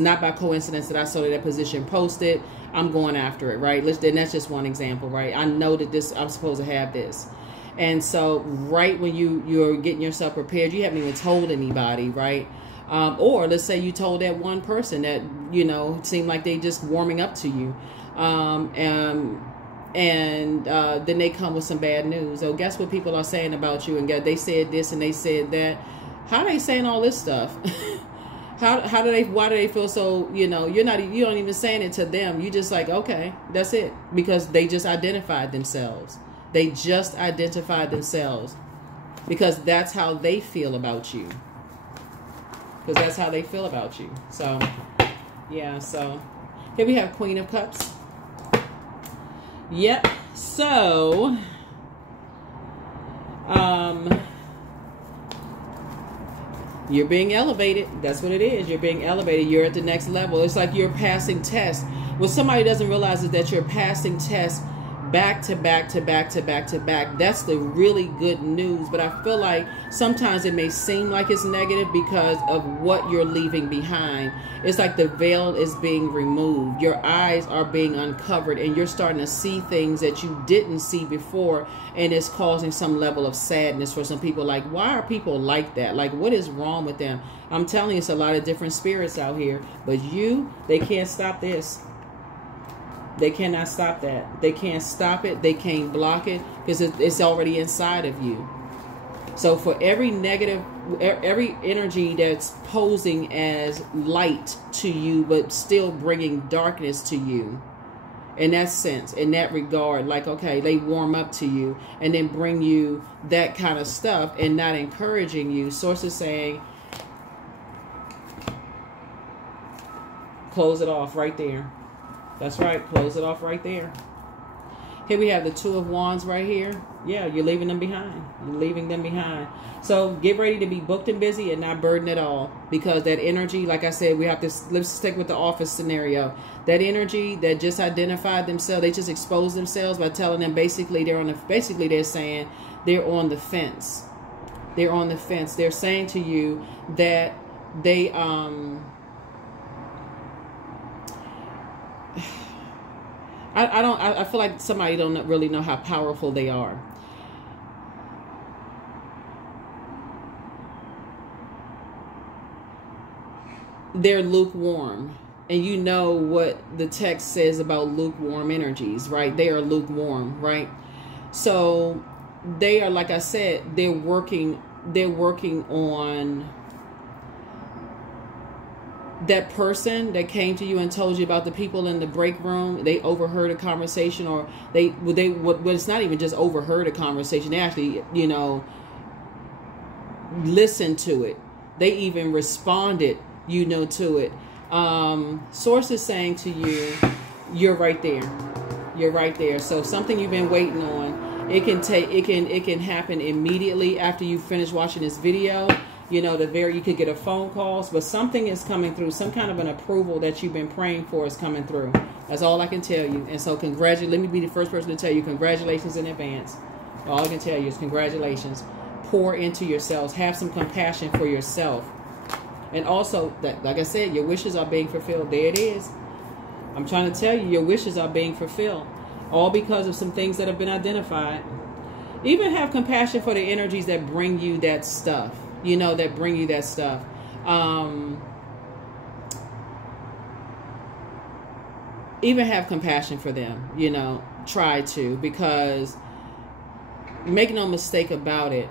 not by coincidence that I saw that position posted. I'm going after it, right? And that's just one example, right? I know that I'm supposed to have this. And so right when you're getting yourself prepared, you haven't even told anybody, right? Or let's say you told that one person that, you know, seemed like they just warming up to you. And then they come with some bad news. So guess what people are saying about you? And they said this and they said that. How are they saying all this stuff? Why do they feel so, you know, you don't even saying it to them. You just like, okay, that's it. Because they just identified themselves. They just identified themselves because that's how they feel about you. Because that's how they feel about you. So, yeah. So, here we have Queen of Cups. Yep. So, you're being elevated. That's what it is. You're being elevated. You're at the next level. It's like you're passing tests. What somebody doesn't realize is that you're passing tests back to back to back to back to back. That's the really good news. But I feel like sometimes it may seem like it's negative because of what you're leaving behind. It's like the veil is being removed. Your eyes are being uncovered and you're starting to see things that you didn't see before, and it's causing some level of sadness for some people. Like, why are people like that? Like, what is wrong with them? I'm telling you, it's a lot of different spirits out here, but they can't stop this. They cannot stop that. They can't stop it. They can't block it because it's already inside of you. So for every negative, every energy that's posing as light to you, but still bringing darkness to you, in that sense, in that regard, like, okay, they warm up to you and then bring you that kind of stuff and not encouraging you. Source is saying, close it off right there. That's right. Close it off right there. Here we have the Two of Wands right here. Yeah, you're leaving them behind. You're leaving them behind. So get ready to be booked and busy and not burdened at all. Because that energy, like I said, let's stick with the office scenario. That energy that just identified themselves, they just exposed themselves by telling them basically they're saying they're on the fence. They're on the fence. They're saying to you that they I feel like somebody don't really know how powerful they are. They're lukewarm. And you know what the text says about lukewarm energies, right? They are lukewarm, right? So they are, like I said, they're working on that person that came to you and told you about the people in the break room. They overheard a conversation, or it's not even just overheard a conversation. They actually, you know, listened to it. They even responded, you know, to it. Source is saying to you, you're right there. You're right there. So something you've been waiting on, it can happen immediately after you finish watching this video. You know, you could get a phone call, but something is coming through. Some kind of an approval that you've been praying for is coming through. That's all I can tell you. And so let me be the first person to tell you congratulations in advance. All I can tell you is congratulations. Pour into yourselves. Have some compassion for yourself. And also, that, like I said, your wishes are being fulfilled. There it is. I'm trying to tell you, your wishes are being fulfilled. All because of some things that have been identified. Even have compassion for the energies that bring you that stuff. You know, that bring you that stuff. Even have compassion for them, you know, try to, because make no mistake about it,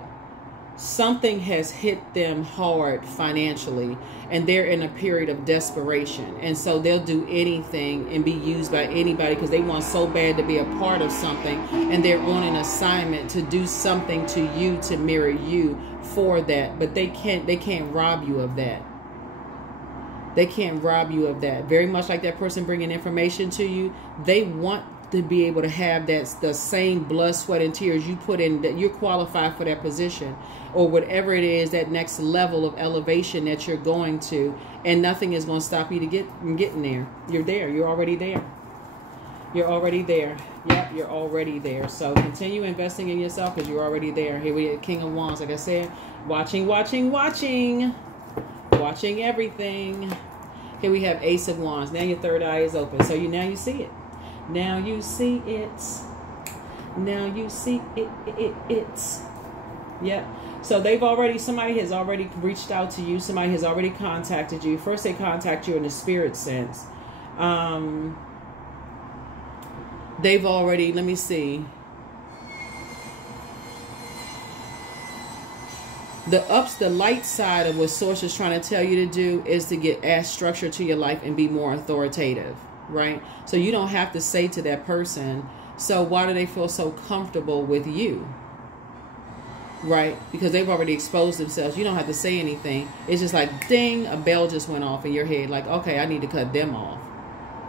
something has hit them hard financially and they're in a period of desperation. And so they'll do anything and be used by anybody because they want so bad to be a part of something, and they're on an assignment to do something to you, to mirror you for that, but they can't rob you of that. They can't rob you of that. Very much like that person bringing information to you, they want to be able to have the same blood, sweat, and tears you put in, that you're qualified for that position or whatever it is, that next level of elevation that you're going to, and nothing is going to stop you from getting there. You're there. You're already there. You're already there. Yep, you're already there. So continue investing in yourself because you're already there. Here we have King of Wands, like I said, watching everything. Here we have Ace of Wands. Now your third eye is open. So now you see it. Now you see it. Now you see it. Yep. So somebody has already reached out to you. Somebody has already contacted you. First they contact you in the spirit sense. They've already, let me see. The light side of what Source is trying to tell you to do is to add structure to your life and be more authoritative, right? So you don't have to say to that person, so why do they feel so comfortable with you? Right? Because they've already exposed themselves. You don't have to say anything. It's just like, ding, a bell just went off in your head. Like, okay, I need to cut them off.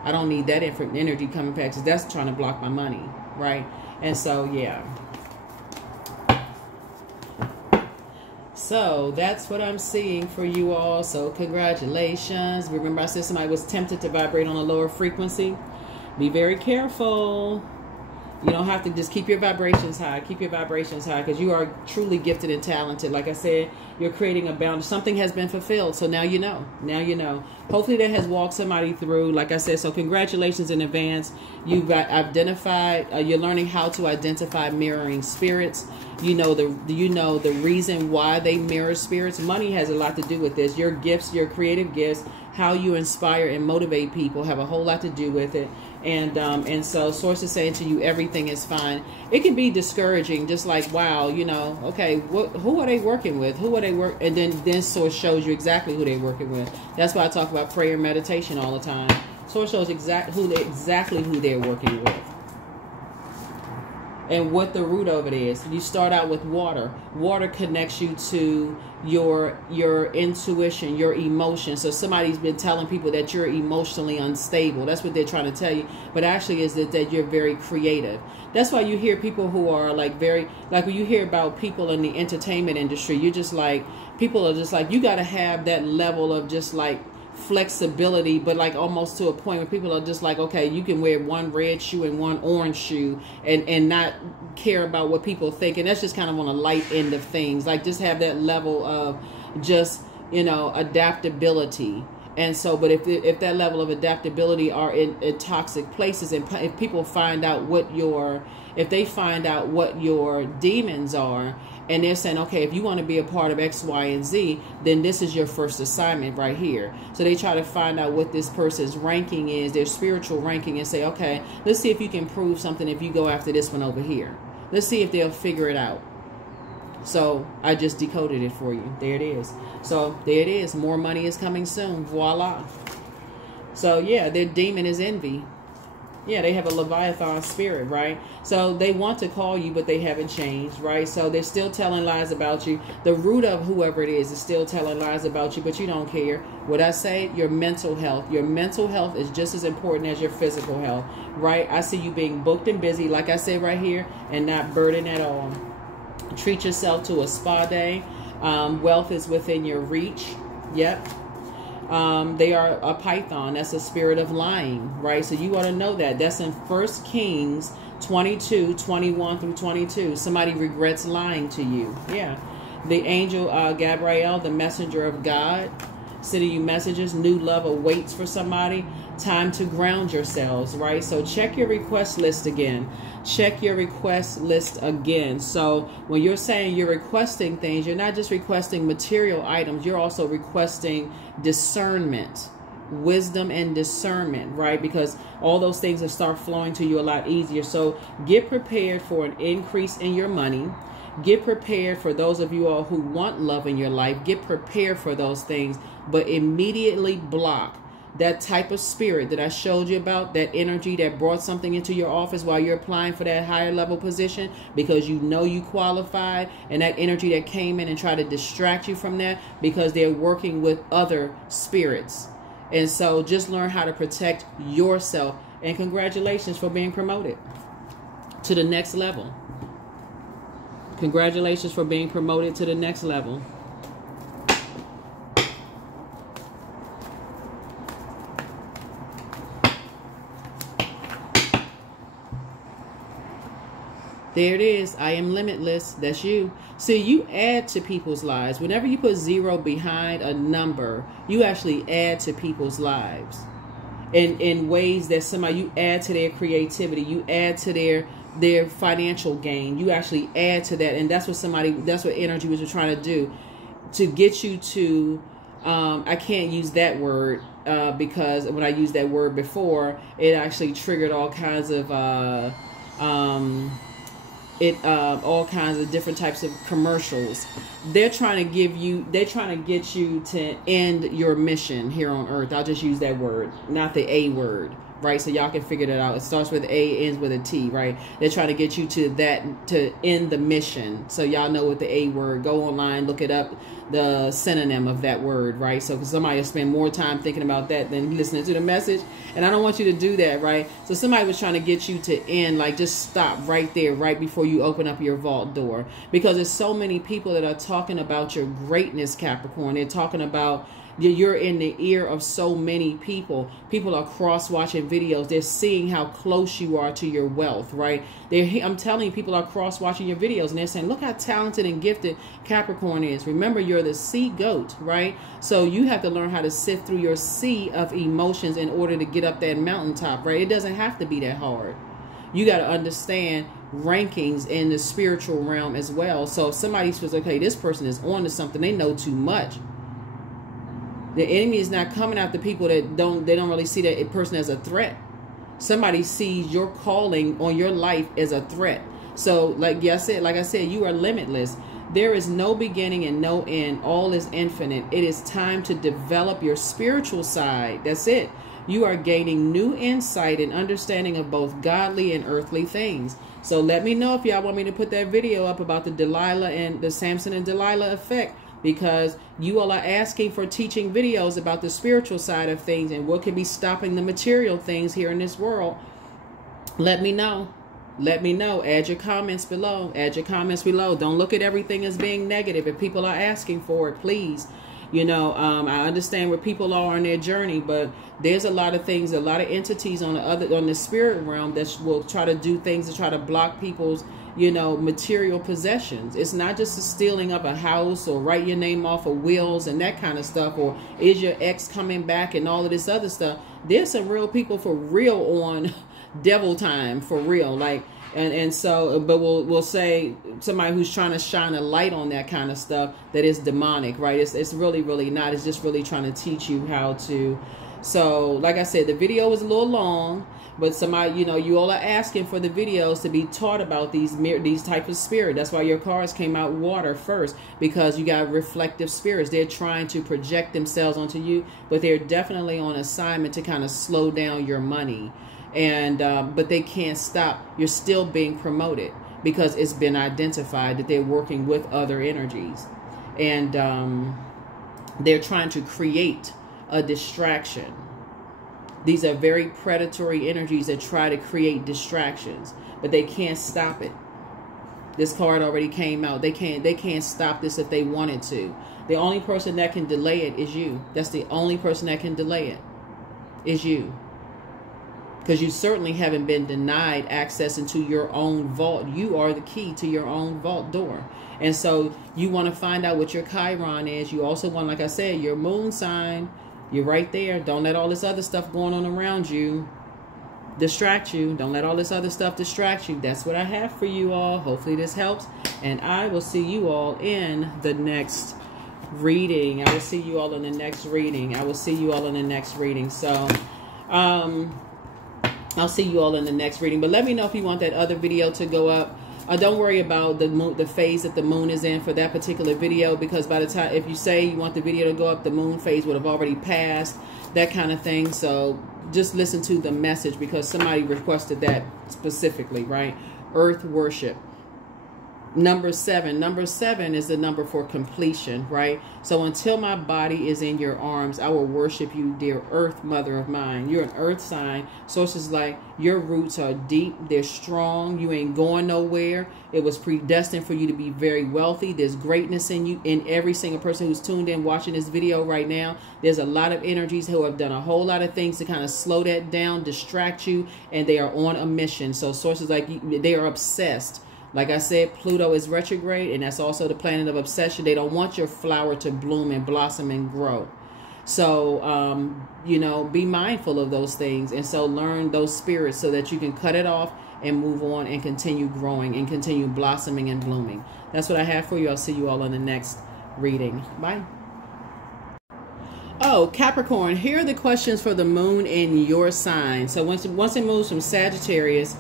I don't need that energy coming back because that's trying to block my money, right? And so, yeah. So that's what I'm seeing for you all. So congratulations. Remember I said somebody was tempted to vibrate on a lower frequency. Be very careful. You don't have to just keep your vibrations high. Keep your vibrations high because you are truly gifted and talented. Like I said, you're creating a boundary. Something has been fulfilled. So now you know. Now you know. Hopefully that has walked somebody through. Like I said, so congratulations in advance. You've got identified. You're learning how to identify mirroring spirits. You know the reason why they mirror spirits. Money has a lot to do with this. Your gifts, your creative gifts, how you inspire and motivate people have a whole lot to do with it. And so Source is saying to you, everything is fine. It can be discouraging, just like, wow, you know, okay, who are they working with? Who are they and then Source shows you exactly who they're working with. That's why I talk about prayer and meditation all the time. Source shows exactly who they're working with. And what the root of it is. You start out with water. Water connects you to your intuition, your emotions. So somebody's been telling people that you're emotionally unstable. That's what they're trying to tell you. But actually is that you're very creative. That's why you hear people who are like when you hear about people in the entertainment industry, you're just like, people are just like, you got to have that level of just like flexibility, but like almost to a point where people are just like, okay, you can wear one red shoe and one orange shoe and not care about what people think. And that's just kind of on a light end of things. Like just have that level of just, you know, adaptability. And so, but if that level of adaptability are in toxic places, and if people find out if they find out what your demons are, and they're saying, okay, if you want to be a part of X, Y, and Z, then this is your first assignment right here. So they try to find out what this person's ranking is, their spiritual ranking, and say, okay, let's see if you can prove something if you go after this one over here. Let's see if they'll figure it out. So I just decoded it for you. There it is. So there it is. More money is coming soon. Voila. So yeah, their demon is envy. Yeah, they have a Leviathan spirit, right? So they want to call you, but they haven't changed, right? So they're still telling lies about you. The root of whoever it is still telling lies about you, but you don't care. What I say, your mental health. Your mental health is just as important as your physical health, right? I see you being booked and busy, like I said right here, and not burdened at all. Treat yourself to a spa day. Wealth is within your reach. Yep. They are a python. That's a spirit of lying, right? So you ought to know that. That's in 1 Kings 22, 21 through 22. Somebody regrets lying to you. Yeah. The angel Gabriel, the messenger of God, sending you messages. New love awaits for somebody. Time to ground yourselves, right? So check your request list again. Check your request list again. So when you're saying you're requesting things, you're not just requesting material items. You're also requesting discernment, wisdom and discernment, right? Because all those things will start flowing to you a lot easier. So get prepared for an increase in your money. Get prepared for those of you all who want love in your life. Get prepared for those things, but immediately block that type of spirit that I showed you about, that energy that brought something into your office while you're applying for that higher level position because you know you qualified, and that energy that came in and tried to distract you from that because they're working with other spirits. And so just learn how to protect yourself. And congratulations for being promoted to the next level. Congratulations for being promoted to the next level. There it is. I am limitless. That's you. See, you add to people's lives. Whenever you put 0 behind a number, you actually add to people's lives. In ways that you add to their creativity. You add to their financial gain. You actually add to that. And that's what energy was trying to do. To get you to, I can't use that word because when I used that word before, it actually triggered all kinds of, all kinds of different types of commercials. They're trying to get you to end your mission here on earth. I'll just use that word, not the A word, right? So y'all can figure that out. It starts with A, ends with a T, right? They're trying to get you to end the mission. So y'all know what the A word, go online, look it up, the synonym of that word, right? So because somebody will spend more time thinking about that than listening to the message. And I don't want you to do that, right? So somebody was trying to get you to end, like just stop right there, right before you open up your vault door. Because there's so many people that are talking about your greatness, Capricorn. They're talking about you're in the ear of so many people. People are cross-watching videos. They're seeing how close you are to your wealth, right? I'm telling you, people are cross-watching your videos, and they're saying, look how talented and gifted Capricorn is. Remember, you're the sea goat, right? So you have to learn how to sift through your sea of emotions in order to get up that mountaintop, right? It doesn't have to be that hard. You got to understand rankings in the spiritual realm as well. So if somebody says, okay, this person is on to something, they know too much. The enemy is not coming after people that don't really see that person as a threat. Somebody sees your calling on your life as a threat. So like I said, you are limitless. There is no beginning and no end. All is infinite. It is time to develop your spiritual side. That's it. You are gaining new insight and understanding of both godly and earthly things. So let me know if y'all want me to put that video up about the Delilah and the Samson and Delilah effect, because you all are asking for teaching videos about the spiritual side of things and what could be stopping the material things here in this world. Let me know. Let me know. Add your comments below. Add your comments below. Don't look at everything as being negative. If people are asking for it, please. You know, I understand where people are on their journey, but there's a lot of things, a lot of entities on the spirit realm that will try to do things to try to block people's, you know, material possessions. It's not just the stealing of a house or write your name off of wills and that kind of stuff, or is your ex coming back and all of this other stuff. There's some real people for real on devil time, for real, like. And so, but we'll say somebody who's trying to shine a light on that kind of stuff, that is demonic, right? It's really, really not. It's just really trying to teach you how to. So, like I said, the video was a little long, but somebody, you know, you all are asking for the videos to be taught about these types of spirit. That's why your cards came out water first, because you got reflective spirits. They're trying to project themselves onto you, but they're definitely on assignment to kind of slow down your money. And but they can't stop. You're still being promoted because it's been identified that they're working with other energies, and they're trying to create a distraction. These are very predatory energies that try to create distractions, but they can't stop it. This card already came out. They can't stop this if they wanted to. The only person that can delay it is you. That's the only person that can delay it is you. Because you certainly haven't been denied access into your own vault. You are the key to your own vault door. And so you want to find out what your Chiron is. You also want, like I said, your moon sign. You're right there. Don't let all this other stuff going on around you distract you. Don't let all this other stuff distract you. That's what I have for you all. Hopefully this helps. And I will see you all in the next reading. I will see you all in the next reading. I will see you all in the next reading. So, I'll see you all in the next reading. But let me know if you want that other video to go up. Don't worry about the moon, the phase that the moon is in for that particular video, because by the time, if you say you want the video to go up, the moon phase would have already passed, that kind of thing. So just listen to the message, because somebody requested that specifically, right? Earth worship. Number 7. Number 7 is the number for completion, right? So until my body is in your arms, I will worship you, dear earth mother of mine. You're an earth sign. So it's just like your roots are deep. They're strong. You ain't going nowhere. It was predestined for you to be very wealthy. There's greatness in you, in every single person who's tuned in watching this video right now. There's a lot of energies who have done a whole lot of things to kind of slow that down, distract you, and they are on a mission. So sources like you, they are obsessed. Like I said, Pluto is retrograde, and that's also the planet of obsession. They don't want your flower to bloom and blossom and grow. So, you know, be mindful of those things. And so learn those spirits so that you can cut it off and move on and continue growing and continue blossoming and blooming. That's what I have for you. I'll see you all on the next reading. Bye. Oh, Capricorn, here are the questions for the moon in your sign. So once it moves from Sagittarius,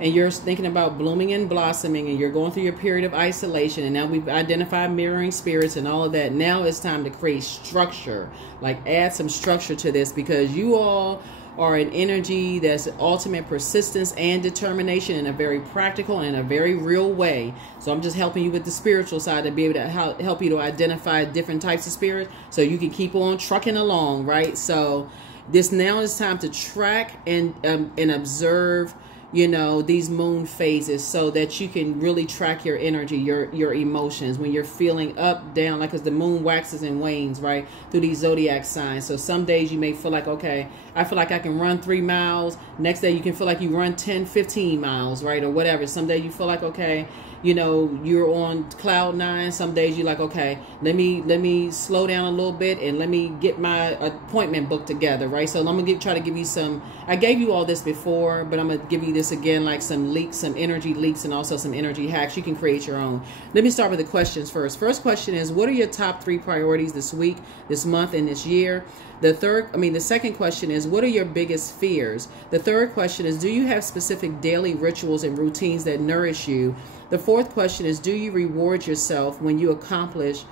and you're thinking about blooming and blossoming, and you're going through your period of isolation, and now we've identified mirroring spirits and all of that. Now it's time to create structure, like add some structure to this, because you all are an energy that's ultimate persistence and determination in a very practical and in a very real way. So I'm just helping you with the spiritual side to be able to help you to identify different types of spirits so you can keep on trucking along, right? So this now is time to track and observe, you know, these moon phases, so that you can really track your energy, your emotions, when you're feeling up, down, like, because the moon waxes and wanes, right, through these zodiac signs. So some days you may feel like, okay, I feel like I can run 3 miles. Next day you can feel like you run 10, 15 miles, right, or whatever. Some day you feel like, okay, you know, you're on cloud 9. Some days you're like, okay, let me slow down a little bit and let me get my appointment book together, right? So I'm gonna try to give you some. I gave you all this before, but I'm gonna give you this again, like some leaks, some energy leaks, and also some energy hacks. You can create your own. Let me start with the questions first. First question is, what are your top 3 priorities this week, this month, and this year? The second question is, what are your biggest fears? The third question is, do you have specific daily rituals and routines that nourish you? The fourth question is, do you reward yourself when you accomplish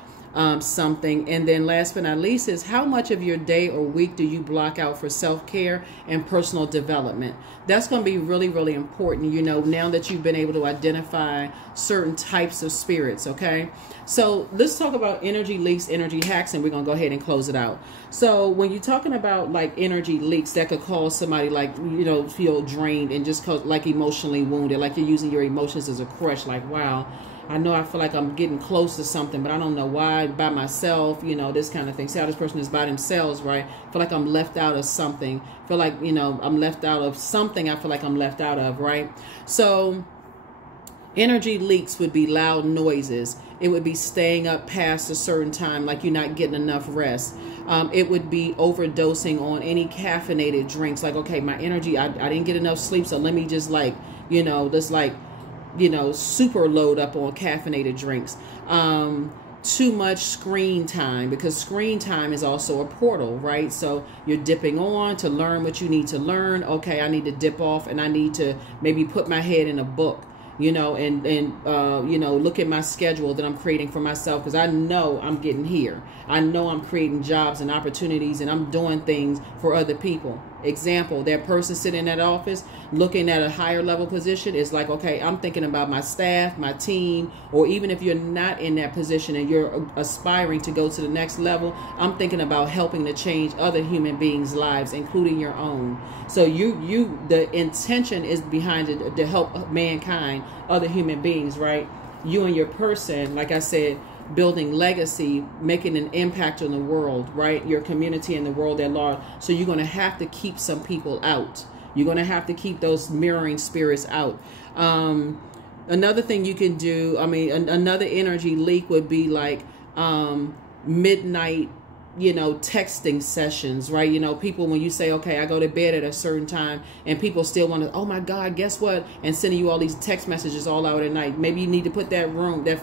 something? And then last but not least is, how much of your day or week do you block out for self-care and personal development? That's going to be really, really important, you know, now that you've been able to identify certain types of spirits, okay? So let's talk about energy leaks, energy hacks, and we're going to go ahead and close it out. So when you're talking about like energy leaks, that could cause somebody, like, you know, feel drained and just like emotionally wounded, like you're using your emotions as a crutch, like, wow, I know I feel like I'm getting close to something, but I don't know why, by myself, you know, this kind of thing. See how this person is by themselves, right? I feel like I'm left out of something. I feel like, you know, I'm left out of something. I feel like I'm left out of, right? So energy leaks would be loud noises. It would be staying up past a certain time, like you're not getting enough rest. It would be overdosing on any caffeinated drinks. Like, okay, my energy, I didn't get enough sleep, so let me just, like, you know, just like, you know, super load up on caffeinated drinks. Too much screen time, because screen time is also a portal, right? So you're dipping on to learn what you need to learn. Okay, I need to dip off and I need to maybe put my head in a book, you know, and you know, look at my schedule that I'm creating for myself, because I know I'm getting here. I know I'm creating jobs and opportunities, and I'm doing things for other people. Example, that person sitting in that office looking at a higher level position is like, okay, I'm thinking about my staff, my team, or even if you're not in that position and you're aspiring to go to the next level, I'm thinking about helping to change other human beings' lives, including your own. So the intention is behind it to help mankind, other human beings, right? You and your person, like I said, building legacy, making an impact on the world, right? Your community and the world at large. So you're going to have to keep some people out. You're going to have to keep those mirroring spirits out. Another thing you can do, I mean, another energy leak would be like midnight you know, texting sessions, right? You know, people, when you say, okay, I go to bed at a certain time, and people still want to, oh my God, guess what? And sending you all these text messages all out at night. Maybe you need to put that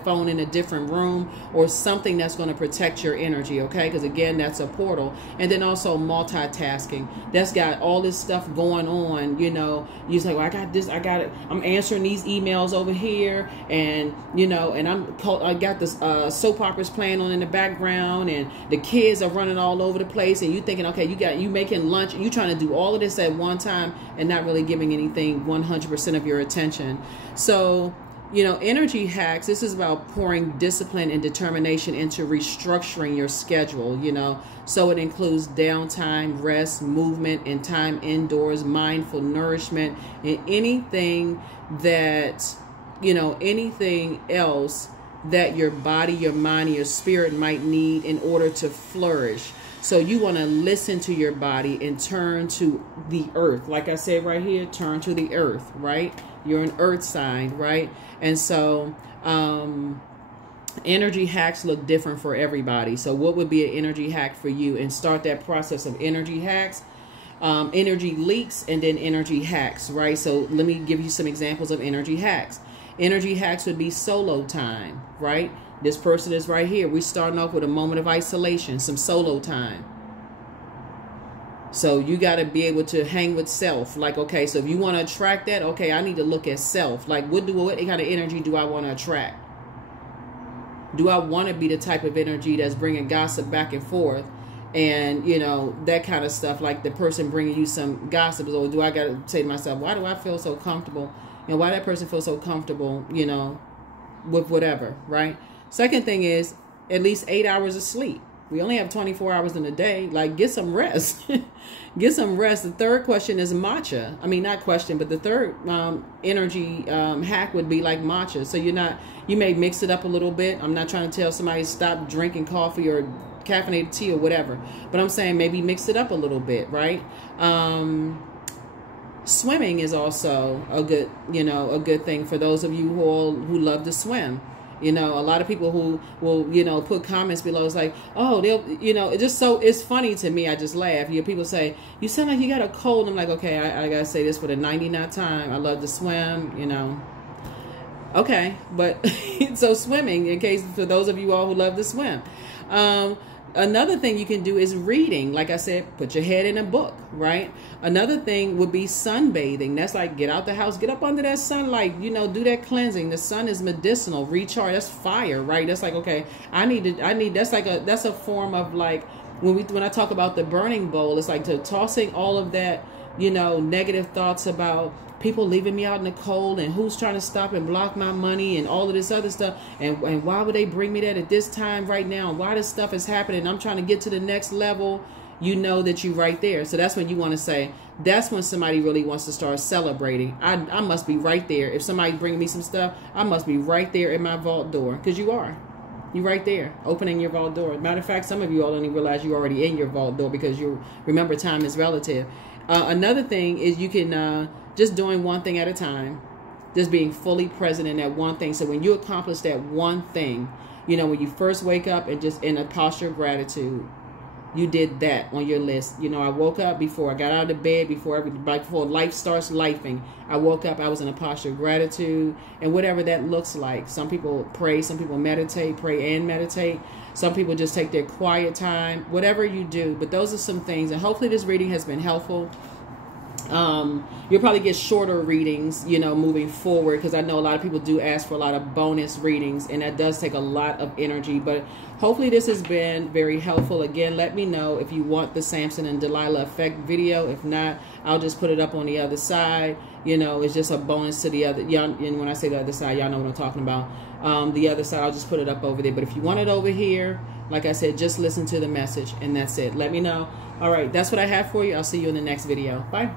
phone in a different room, or something that's going to protect your energy, okay? Because again, that's a portal. And then also multitasking. That's got all this stuff going on, you know. You say, well, I got this, I got it. I'm answering these emails over here, and, you know, and I got this soap operas playing on in the background, and the kids are running all over the place, and you thinking, okay, you making lunch, and you trying to do all of this at one time and not really giving anything 100% of your attention. So, you know, energy hacks, this is about pouring discipline and determination into restructuring your schedule, you know. So it includes downtime, rest, movement, and time indoors, mindful nourishment, and anything that, you know, anything else that your body, your mind, and your spirit might need in order to flourish. So you want to listen to your body and turn to the earth. Like I said right here, turn to the earth, right? You're an earth sign, right? And so energy hacks look different for everybody. So what would be an energy hack for you? And start that process of energy hacks, energy leaks, and then energy hacks, right? So let me give you some examples of energy hacks. Energy hacks would be solo time, right? This person is right here. We're starting off with a moment of isolation, some solo time. So you got to be able to hang with self. Like, okay, so if you want to attract that, okay, I need to look at self. Like, what kind of energy do I want to attract? Do I want to be the type of energy that's bringing gossip back and forth? And, you know, that kind of stuff, like the person bringing you some gossip. Or do I got to say to myself, why do I feel so comfortable? And why that person feels so comfortable, you know, with whatever, right? Second thing is at least 8 hours of sleep. We only have 24 hours in a day. Like, get some rest. Get some rest. The third question is matcha. I mean, not question, but the third energy hack would be like matcha. So you may mix it up a little bit. I'm not trying to tell somebody to stop drinking coffee or caffeinated tea or whatever. But I'm saying maybe mix it up a little bit, right? Swimming is also a good thing for those of you who love to swim. You know, a lot of people who will, you know, put comments below. It's like, oh, they'll, you know, it's funny to me. I just laugh. You know, people say, you sound like you got a cold. I'm like, okay, I got to say this for the 99th time. I love to swim, you know. Okay, but so swimming, in case for those of you all who love to swim. Another thing you can do is reading. Like I said, put your head in a book, right? Another thing would be sunbathing. That's like, get out the house, get up under that sunlight, you know, do that cleansing. The sun is medicinal, recharge. That's fire, right? That's like, okay, that's a form of like, when I talk about the burning bowl, it's like tossing all of that, you know, negative thoughts about people leaving me out in the cold, and who's trying to stop and block my money, and all of this other stuff, and why would they bring me that at this time right now, and why this stuff is happening, I'm trying to get to the next level. You know that you're right there. So that's when you want to say, that's when somebody really wants to start celebrating. I must be right there. If somebody bring me some stuff, I must be right there at my vault door, because you are. You're right there, opening your vault door. Matter of fact, some of you all only realize you're already in your vault door, because you remember time is relative. Another thing is you can just doing one thing at a time, just being fully present in that one thing. So when you accomplish that one thing, you know, when you first wake up and just in a posture of gratitude, you did that on your list. You know, I woke up before I got out of bed, before life starts lifing. I woke up, I was in a posture of gratitude, and whatever that looks like. Some people pray, some people meditate, pray and meditate. Some people just take their quiet time, whatever you do. But those are some things, and hopefully this reading has been helpful. You'll probably get shorter readings, you know, moving forward, because I know a lot of people do ask for a lot of bonus readings, and that does take a lot of energy. But hopefully this has been very helpful. Again, let me know if you want the Samson and Delilah effect video. If not, I'll just put it up on the other side. You know, it's just a bonus to the other. And when I say the other side, y'all know what I'm talking about. The other side, I'll just put it up over there. But if you want it over here, like I said, just listen to the message, and that's it. Let me know. All right, that's what I have for you. I'll see you in the next video. Bye.